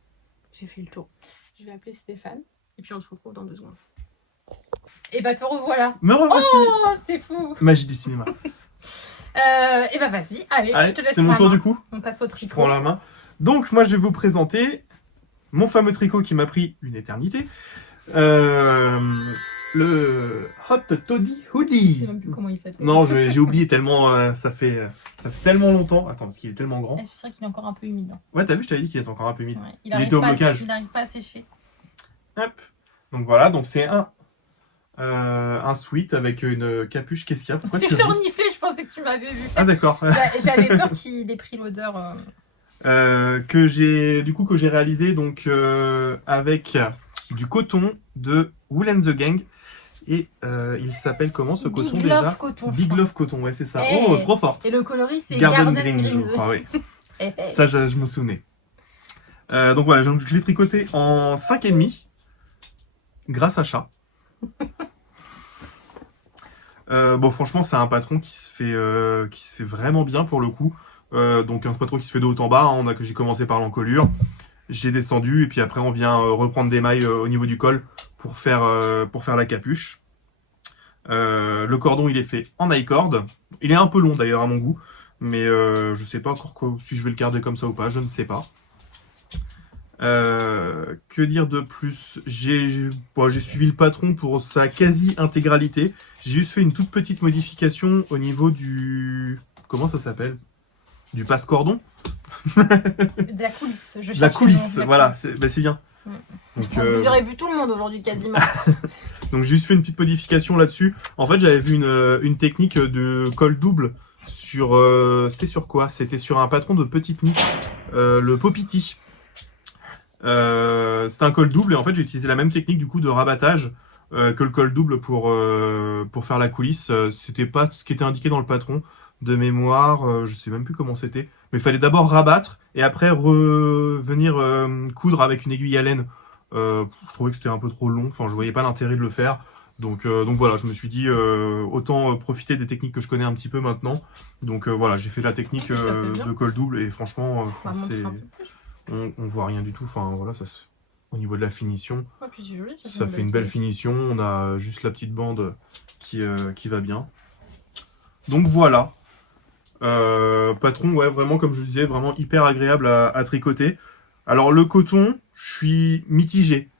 Je vais appeler Stéphane, et puis on se retrouve dans 2 secondes. Et bah te revoilà. Me revoici. Oh, c'est fou. Magie du cinéma. Et bah vas-y, allez, je te laisse. C'est mon tour du coup. On passe au Je tricot. prends la main. Donc moi je vais vous présenter mon fameux tricot qui m'a pris une éternité. Le Hot Toddy Je Hoodie. sais même plus comment il s'appelle. Non, j'ai oublié tellement, ça fait tellement longtemps. Attends, parce qu'il est tellement grand. Je suis sûre qu'il est encore un peu humide. Ouais, t'as vu, je t'avais dit qu'il était encore un peu humide. Ouais, Il était au blocage. Il n'arrive pas à sécher. Hop. Donc voilà, donc c'est un sweat avec une capuche. Qu'est-ce qu'il y a? Pourquoi Parce tu que je l'ai ris? reniflé, je pensais que tu m'avais vu. Ah d'accord. J'avais peur qu'il ait pris l'odeur. Que j'ai réalisé donc avec du coton de Wool & The Gang et il s'appelle comment ce coton Big déjà? Love Coton. Big Love Coton, ouais c'est ça. Hey. Oh trop forte. Et le coloris c'est Garden Green. Green, je crois, oui. Hey, hey. Ça je me souvenais. Donc voilà, je l'ai tricoté en 5,5 grâce à Chat. Bon franchement c'est un patron qui se fait vraiment bien pour le coup. Donc un patron qui se fait de haut en bas, hein. J'ai commencé par l'encolure, j'ai descendu et puis après on vient reprendre des mailles au niveau du col pour faire la capuche. Le cordon il est fait en I-cord, il est un peu long d'ailleurs à mon goût, mais je sais pas encore si je vais le garder comme ça ou pas, je ne sais pas. Que dire de plus? J'ai suivi le patron pour sa quasi-intégralité. J'ai juste fait une toute petite modification au niveau du... Comment ça s'appelle? Du passe-cordon. De la coulisse. De la coulisse, voilà, c'est bien. Donc, vous aurez vu tout le monde aujourd'hui quasiment. donc j'ai juste fait une petite modification là-dessus. En fait j'avais vu une technique de col double sur... c'était sur quoi? C'était sur un patron de petite niche, le Popiti. C'était un col double et en fait j'ai utilisé la même technique du coup de rabattage que le col double pour faire la coulisse. C'était pas ce qui était indiqué dans le patron de mémoire, je sais même plus comment c'était, mais il fallait d'abord rabattre et après revenir coudre avec une aiguille à laine. Je trouvais que c'était un peu trop long, enfin je voyais pas l'intérêt de le faire, donc voilà, je me suis dit autant profiter des techniques que je connais un petit peu maintenant. Donc voilà, j'ai fait la technique de col double et franchement c'est... On voit rien du tout, enfin voilà, au niveau de la finition, ouais, puis c'est joli, ça fait une belle finition, on a juste la petite bande qui va bien. Donc voilà, patron, ouais, vraiment comme je le disais, vraiment hyper agréable à tricoter. Alors le coton, je suis mitigé,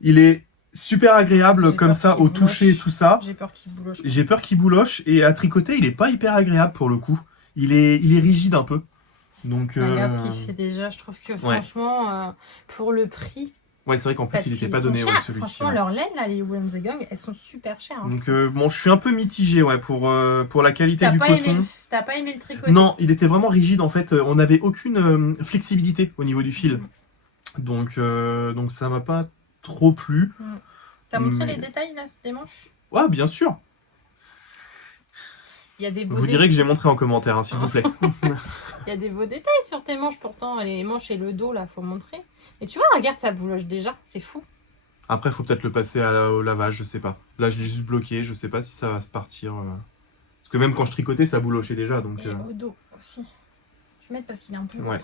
il est super agréable comme ça au toucher et tout ça. J'ai peur qu'il bouloche. J'ai peur qu'il bouloche et à tricoter il est pas hyper agréable pour le coup, il est rigide un peu. Donc, regarde ce qu'il fait déjà, je trouve que franchement, pour le prix... Ouais, c'est vrai qu'en plus, il n'était pas donné celui-ci. Franchement, leurs laines, là, les Wool & The Gang, elles sont super chères. Hein, donc, bon, je suis un peu mitigé ouais, pour la qualité du coton. T'as pas aimé le tricoté? Non, il était vraiment rigide, en fait. On n'avait aucune flexibilité au niveau du fil. Donc ça m'a pas trop plu. T'as montré les détails, là, des manches? Ouais, bien sûr. Il y a des Vous direz que j'ai montré en commentaire, hein, s'il vous plaît. Il y a des beaux détails sur tes manches, pourtant. Les manches et le dos, là, faut montrer. Et tu vois, regarde, ça bouloche déjà. C'est fou. Après, il faut peut-être le passer au lavage, je sais pas. Là, je l'ai juste bloqué, je sais pas si ça va se partir. Parce que même quand je tricotais, ça boulochait déjà. Donc, et au dos aussi. Je vais mettre parce qu'il est un peu... Ouais.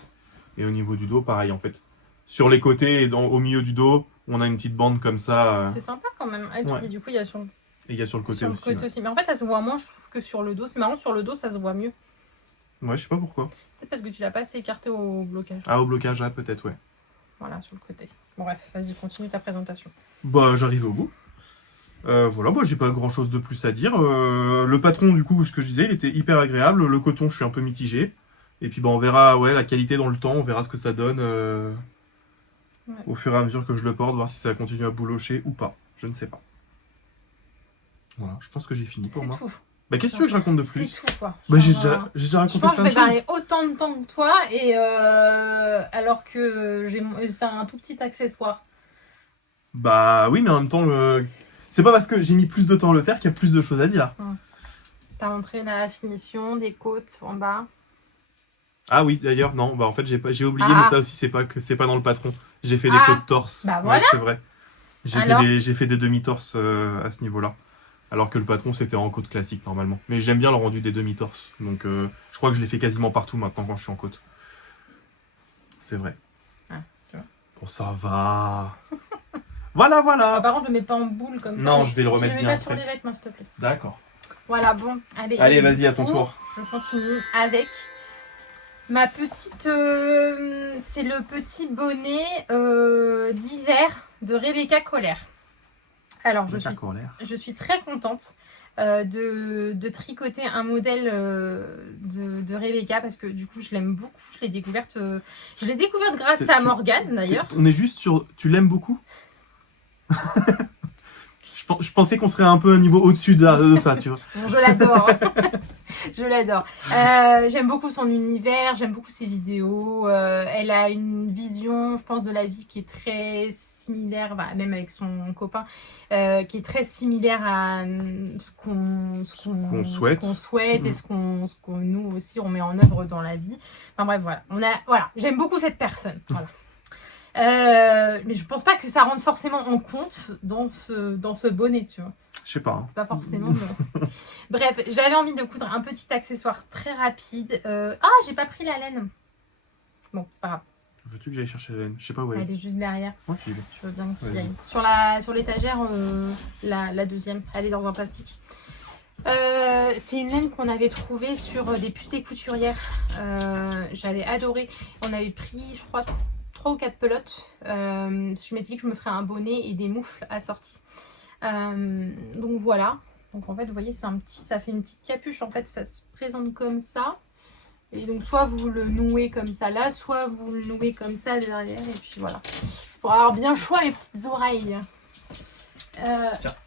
Et au niveau du dos, pareil, en fait. Sur les côtés et au milieu du dos, on a une petite bande comme ça. C'est sympa quand même. Et puis, du coup, il y a sur... Et il y a sur le côté aussi. aussi. Mais en fait, ça se voit moins, je trouve, que sur le dos. C'est marrant, sur le dos, ça se voit mieux. Ouais, je sais pas pourquoi. C'est parce que tu l'as pas assez écarté au blocage. Ah, au blocage, là, peut-être, ouais. Voilà, sur le côté. Bon, bref, vas-y, continue ta présentation. Bah, j'arrive au bout. Voilà, bah, j'ai pas grand-chose de plus à dire. Le patron, du coup, ce que je disais, il était hyper agréable. Le coton, je suis un peu mitigé. Et puis, bah, on verra la qualité dans le temps. On verra ce que ça donne au fur et à mesure que je le porte, voir si ça continue à boulocher ou pas. Je ne sais pas. Voilà, je pense que j'ai fini pour moi. C'est tout. Bah, qu'est-ce que tu veux que je raconte de plus? C'est tout, quoi. Bah, j'ai déjà raconté plein de choses. Je pense que je vais parler autant de temps que toi, et alors que c'est un tout petit accessoire. Bah oui, mais en même temps, c'est pas parce que j'ai mis plus de temps à le faire qu'il y a plus de choses à dire. T'as montré la finition des côtes en bas. Ah oui, d'ailleurs, non, bah en fait j'ai oublié, mais Ah, ça aussi c'est pas dans le patron. J'ai fait des ah, côtes torse. bah Ouais, voilà. c'est vrai. Alors, J'ai fait des demi-torses à ce niveau-là. Alors que le patron c'était en côte classique normalement. Mais j'aime bien le rendu des demi-torses. Donc je crois que je l'ai fait quasiment partout maintenant quand je suis en côte. C'est vrai. ah, tu vois. Bon, ça va. Voilà, Ah, voilà. par contre, je le mets pas en boule comme ça. Non, Mais je vais le je remettre le mets bien pas sur après. les vêtements, s'il te plaît. D'accord. Voilà, bon, allez. Allez, Et vas-y, du à ton coup, tour. je continue avec ma petite... c'est le petit bonnet d'hiver de Rebecca Colère. Alors, je suis très contente de tricoter un modèle de Rebecca parce que du coup, je l'aime beaucoup. Je l'ai découverte grâce à Morgane, d'ailleurs. On est juste sur... Tu l'aimes beaucoup? Je pensais qu'on serait un peu un niveau au-dessus de ça, tu vois. Bon, je l'adore. Je l'adore. J'aime beaucoup son univers, j'aime beaucoup ses vidéos. Elle a une vision, je pense, de la vie qui est très similaire, bah, même avec son copain, qui est très similaire à ce qu'on souhaite et ce qu'on nous aussi on met en œuvre dans la vie. Enfin bref, voilà. J'aime beaucoup cette personne. Voilà. Mais je pense pas que ça rentre forcément en compte dans ce bonnet, tu vois. Je sais pas. Hein. C'est pas forcément bon. Bref, j'avais envie de coudre un petit accessoire très rapide. Ah, j'ai pas pris la laine. Bon, c'est pas grave. Veux-tu que j'aille chercher la laine? Je sais pas où elle est. Elle est juste derrière. Ouais, j'y vais. Je veux bien que tu y Vas-y. ailles. Sur l'étagère, la deuxième, elle est dans un plastique. C'est une laine qu'on avait trouvée sur des puces des couturières. J'avais adoré. On avait pris, je crois, 3 ou 4 pelotes. Je m'étais dit que je me ferais un bonnet et des moufles assortis. Donc voilà. Donc en fait, vous voyez, ça fait une petite capuche. En fait, ça se présente comme ça. Et donc soit vous le nouez comme ça là, soit vous le nouez comme ça derrière. Et puis voilà. C'est pour avoir bien choix mes petites oreilles.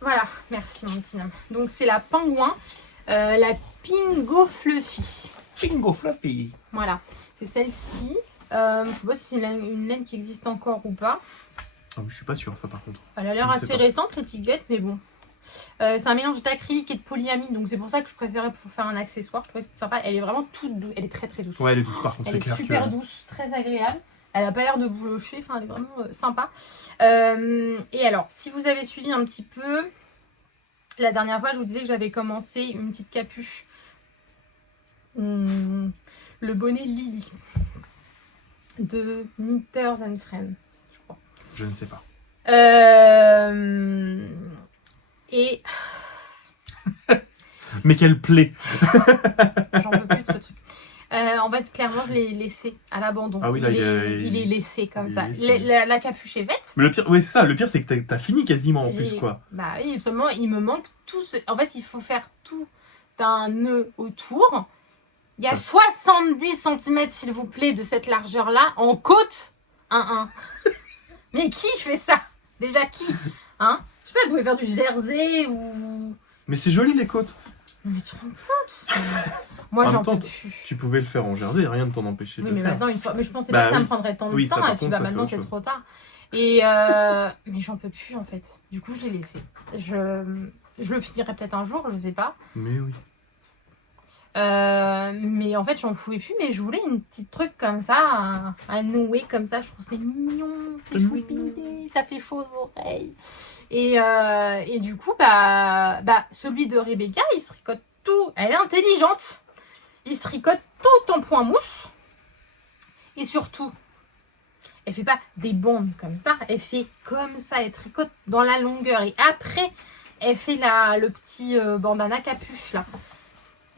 Voilà, merci mon petit nom. Donc c'est la pingouin, la Pingo Fluffy. Pingo Fluffy. Voilà, c'est celle-ci. Je sais pas si c'est une laine qui existe encore ou pas. Oh, je suis pas sûr ça par contre. Elle a l'air assez récente l'étiquette, mais bon. C'est un mélange d'acrylique et de polyamide, donc c'est pour ça que je préférais pour faire un accessoire. Je trouvais que c'était sympa. Elle est vraiment toute douce, elle est très très douce. Ouais, elle est douce par contre. Elle est clair super douce, très agréable. Elle a pas l'air de boulocher, enfin elle est vraiment sympa. Et alors, si vous avez suivi un petit peu, la dernière fois je vous disais que j'avais commencé une petite capuche. Le bonnet Lily de Knitters and Friends, je crois. Je ne sais pas. Et mais quelle plaie. j'en peux plus de ce truc. En fait, clairement, je l'ai laissé à l'abandon. Ah oui, là, il est laissé comme ça. Laissé. La capuche est faite. Mais le pire, ouais, c'est ça. Le pire, c'est que t'as fini quasiment en plus, quoi. Bah oui, seulement il me manque tout ce... En fait, il faut faire tout un nœud autour. Il y a 70 cm, s'il vous plaît, de cette largeur-là, en côte 1-1. Mais qui fait ça? Déjà, qui? Hein? Je sais pas, vous pouvez faire du jersey ou... Mais c'est joli, les côtes. Mais tu te rends compte? Moi, j'en peux plus. Tu pouvais le faire en jersey, rien ne t'en empêchait de le faire. Maintenant, mais je pensais pas que ça me prendrait tant de temps. Et puis maintenant, c'est trop tard. Et mais j'en peux plus, en fait. Du coup, je l'ai laissé. Je le finirai peut-être un jour, je sais pas. Mais oui. Mais en fait, j'en pouvais plus. Mais je voulais une petite truc comme ça, à nouer comme ça. Je trouve c'est mignon, c'est choupiné, ça fait chaud aux oreilles. Et du coup, celui de Rebecca, il se tricote tout. Elle est intelligente. Il se tricote tout en point mousse. Et surtout, elle fait pas des bandes comme ça. Elle fait comme ça. Elle tricote dans la longueur. Et après, elle fait le petit bandana capuche là.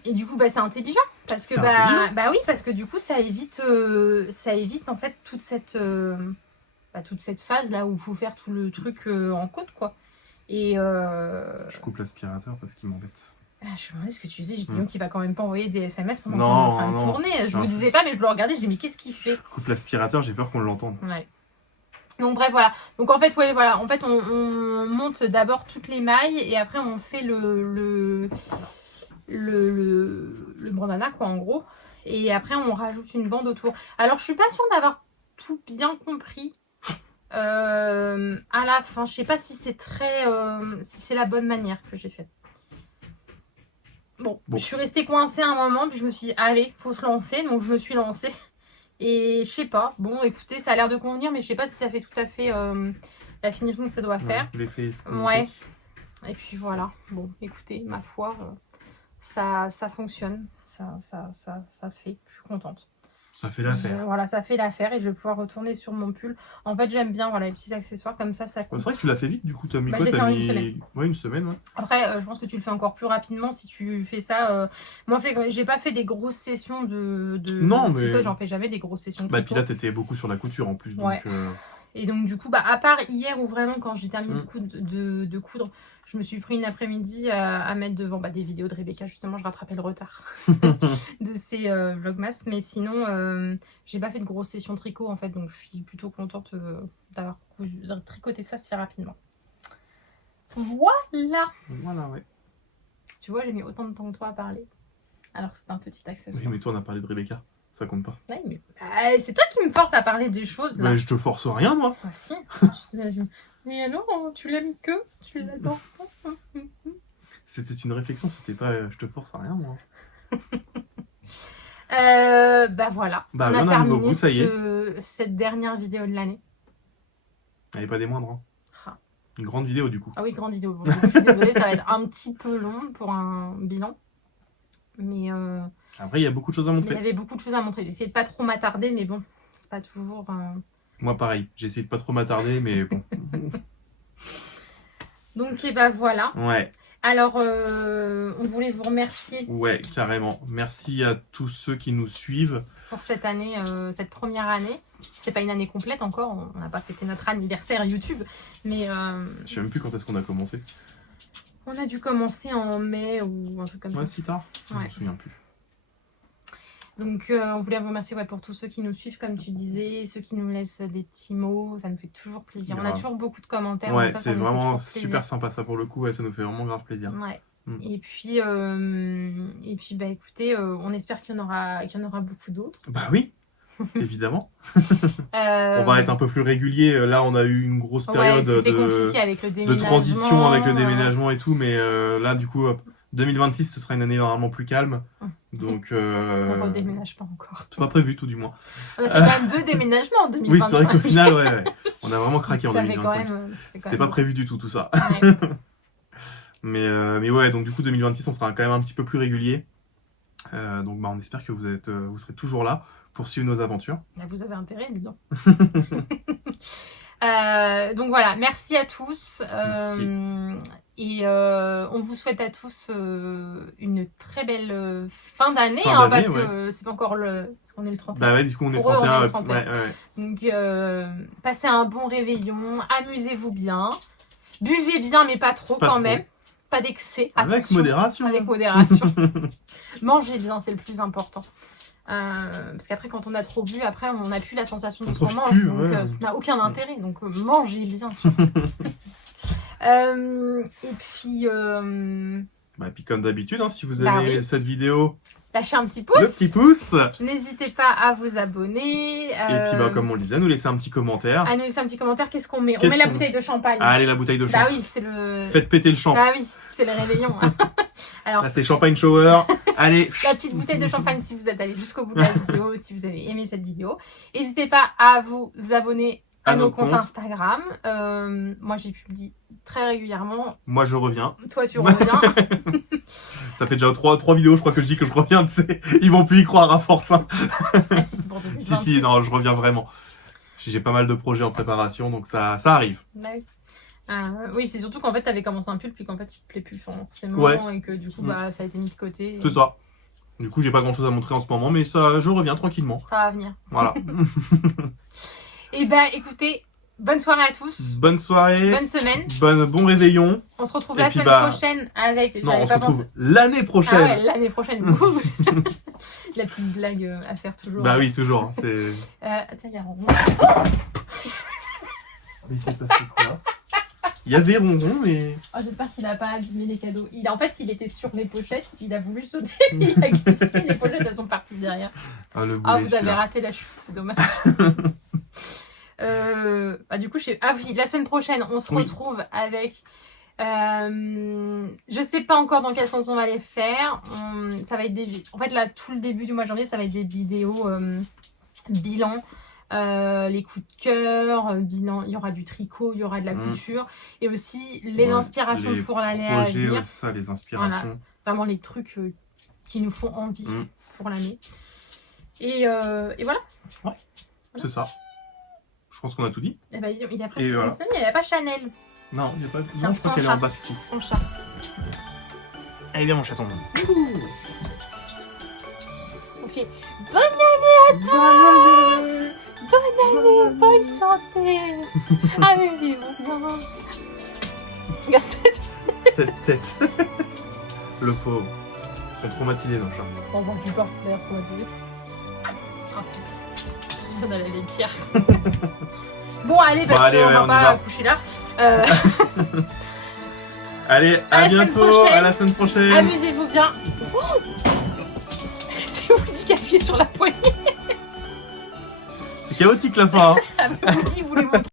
Et du coup, c'est intelligent. Parce que, oui, parce que du coup, ça évite en fait toute cette phase là où il faut faire tout le truc en côte, quoi. Et je coupe l'aspirateur parce qu'il m'embête. Je me demandais ce que tu disais. J'ai dit qu'il va quand même pas envoyer des SMS pendant qu'on est en train de tourner. Je vous disais pas, mais je le regardais. Je dis mais qu'est-ce qu'il fait? Je coupe l'aspirateur, j'ai peur qu'on l'entende. Ouais. Donc bref, voilà. Donc en fait, En fait, on monte d'abord toutes les mailles et après on fait le bandana, quoi, en gros. Et après, on rajoute une bande autour. Alors, je suis pas sûre d'avoir tout bien compris. À la fin, je sais pas si c'est si c'est la bonne manière que j'ai faite. Bon, Bon. je suis restée coincée un moment, puis je me suis dit, allez, faut se lancer. Donc je me suis lancée. Et je sais pas, bon, écoutez, ça a l'air de convenir, mais je sais pas si ça fait tout à fait la finition que ça doit faire. L'effet escompté. Ouais. Et puis voilà. Bon, écoutez, ma foi, ça fonctionne. Ça fait. Je suis contente. Ça fait l'affaire. Voilà, ça fait l'affaire et je vais pouvoir retourner sur mon pull. En fait, j'aime bien voilà, les petits accessoires comme ça Ouais, coupe. c'est vrai que tu l'as fait vite, du coup, t'as mis Bah, quoi? je l'ai fait T'as en mis une semaine. Ouais, une semaine, ouais. Après, je pense que tu le fais encore plus rapidement si tu fais ça. Moi, j'ai pas fait des grosses sessions de Non, de tricot, mais- j'en fais jamais des grosses sessions de Bah, tricot. puis là, t'étais beaucoup sur la couture en plus, donc. Ouais. Et donc, du coup, bah, à part hier où vraiment, quand j'ai terminé de coudre, je me suis pris une après-midi à mettre devant des vidéos de Rebecca. Justement, je rattrapais le retard de ces vlogmas. Mais sinon, j'ai pas fait de grosses sessions tricot en fait. Donc, je suis plutôt contente d'avoir tricoté ça si rapidement. Voilà! Voilà, ouais. Tu vois, j'ai mis autant de temps que toi à parler. Alors que c'est un petit accessoire. Oui, mais toi, on a parlé de Rebecca. Ça compte pas. Ouais, mais... c'est toi qui me force à parler des choses là. Bah, je te force rien, moi. Ah si. Mais alors, tu l'aimes que? Tu l'adores pas? C'était une réflexion, c'était pas je te force à rien, moi. Bah voilà. Bah, on oui, a on arrive au terminé bout, ça y est. cette dernière vidéo de l'année. Elle est pas des moindres. Hein. Ah. Une grande vidéo, du coup. Ah oui, grande vidéo. Bon, je suis désolée, ça va être un petit peu long pour un bilan. Mais Après, il y a beaucoup de choses à il y montrer. avait beaucoup de choses à montrer. J'ai essayé de pas trop m'attarder, mais bon, c'est pas toujours... Moi, pareil. J'ai essayé de pas trop m'attarder, mais bon. Donc, et bah voilà. Ouais, Alors, on voulait vous remercier ouais, carrément. Merci à tous ceux qui nous suivent. pour cette année, cette première année. C'est pas une année complète encore, on n'a pas fêté notre anniversaire YouTube, mais Je sais même plus quand est-ce qu'on a commencé. on a dû commencer en mai ou un truc comme Ouais, ça. si tard. Je Ouais. me souviens plus. Donc on voulait vous remercier pour tous ceux qui nous suivent, comme tu disais, ceux qui nous laissent des petits mots, ça nous fait toujours plaisir. On a Grave. toujours beaucoup de commentaires. Ouais, donc ça c'est nous fait vraiment toujours plaisir. super sympa ça pour le coup. Ouais, ça nous fait vraiment grave plaisir. Ouais. Mm. Et puis bah écoutez, on espère qu'il y en aura beaucoup d'autres. Bah oui, évidemment. On On va être un peu plus régulier. Là, on a eu une grosse période c'était compliqué avec le de déménagement. transition avec le déménagement et tout. Mais là, du coup, 2026, ce sera une année normalement plus calme. Donc, On redéménage pas encore. c'est pas prévu, tout du moins. On a fait quand même 2 déménagements en 2025. Oui, c'est vrai qu'au final, ouais, on a vraiment craqué en ça fait quand 2025. même. C'était pas prévu du tout, tout ça. Ouais. Mais ouais, donc du coup, 2026, on sera quand même un petit peu plus régulier. Donc, on espère que vous serez toujours là pour suivre nos aventures. Là, vous avez intérêt, dis donc. Donc voilà, merci à tous. Et on vous souhaite à tous une très belle fin d'année, Fin d'année, parce que c'est pas encore parce qu'on est le 31. Bah ouais, du coup, on est Pour eux, on est 31. le 31. Ouais, ouais. Donc passez un bon réveillon, amusez-vous bien, buvez bien mais pas trop Pas quand trop. même, pas d'excès, Avec attention. modération. Avec modération. Mangez bien, c'est le plus important. Parce qu'après, quand on a trop bu, après, on n'a plus la sensation de On ce qu'on profite mange. plus, Donc, ouais. ça n'a aucun intérêt. Donc, mangez bien. Surtout. Et puis, Bah, puis comme d'habitude, hein, si vous Bah aimez oui. cette vidéo, lâchez un petit le pouce. petit pouce. N'hésitez pas à vous abonner. Et puis, bah, comme on le disait, nous laisser un petit commentaire. À nous laisser un petit commentaire. Qu'est-ce qu'on met? On Qu'est-ce met la qu'on bouteille de champagne. Allez, la bouteille de Bah champ. oui, c'est le... Faites péter le champ. Bah oui, c'est le réveillon. Alors, Là, c'est champagne shower. Allez. la petite bouteille de champagne si vous êtes allé jusqu'au bout de la vidéo, si vous avez aimé cette vidéo. N'hésitez pas à vous abonner à nos comptes Instagram. Moi, j'y publie très régulièrement. Moi, je reviens. Toi, tu reviens. Ça fait déjà trois vidéos, je crois que je dis que je reviens. Tu sais. Ils vont plus y croire à force. Hein. Ah, si, c'est pour 2026. Si, non, je reviens vraiment. J'ai pas mal de projets en préparation, donc ça arrive. Bah oui. Oui, c'est surtout qu'en fait, t'avais commencé un pull, puis qu'en fait, il te plaît plus forcément, Ouais. et que du coup, ça a été mis de côté. C'est ça. Du coup, j'ai pas grand chose à montrer en ce moment, mais ça, je reviens tranquillement. Ça va venir. Voilà. Et bah, écoutez, bonne soirée à tous. Bonne soirée. Bonne semaine. Bon réveillon. On se retrouve Et la puis, semaine prochaine avec... Non, j'avais on se pas retrouve pensé- l'année prochaine. Ah ouais, l'année prochaine. La petite blague à faire toujours. Bah oui, toujours. hein, C'est. Tiens, il y a Ronron. Mais c'est passé quoi? Il y avait Ronron, mais. Oh, j'espère qu'il a pas abîmé les cadeaux. En fait, il était sur les pochettes, il a voulu sauter, il a glissé, les pochettes elles sont parties derrière. Ah, le Ah, boulet, vous avez celui-là. raté la chute, c'est dommage. Du coup, ah oui, la semaine prochaine, on se Oui. retrouve avec Je sais pas encore dans quel sens on va les faire. Ça va être en fait là tout le début du mois de janvier, ça va être des vidéos bilan, les coups de cœur, bilan. Il y aura du tricot, il y aura de la couture et aussi les inspirations pour l'année à venir. Ouais, ça, les inspirations. Voilà. Vraiment les trucs qui nous font envie pour l'année. Et voilà. Ouais, c'est ça. Je pense qu'on a tout dit. Eh ben, il y a presque personne, il n'y a pas Chanel. Non, il n'y a pas. Tiens, non, je crois qu'elle est en bas. Petit. Prends le chat. Allez, viens, mon chaton. On fait bonne année à tous. Bonne année, bonne santé. Amusez-vous bien. Regarde cette tête. Le pauvre. Ils sont traumatisés, nos chats. On va plus peur, c'est l'air traumatisé. Ça dans la laitière. Bon, allez, parce qu'on va pas coucher là. Allez, à bientôt, à la semaine prochaine. Amusez-vous bien. C'est Woody qui appuie sur la poignée. C'est chaotique la fin. Woody voulait montrer.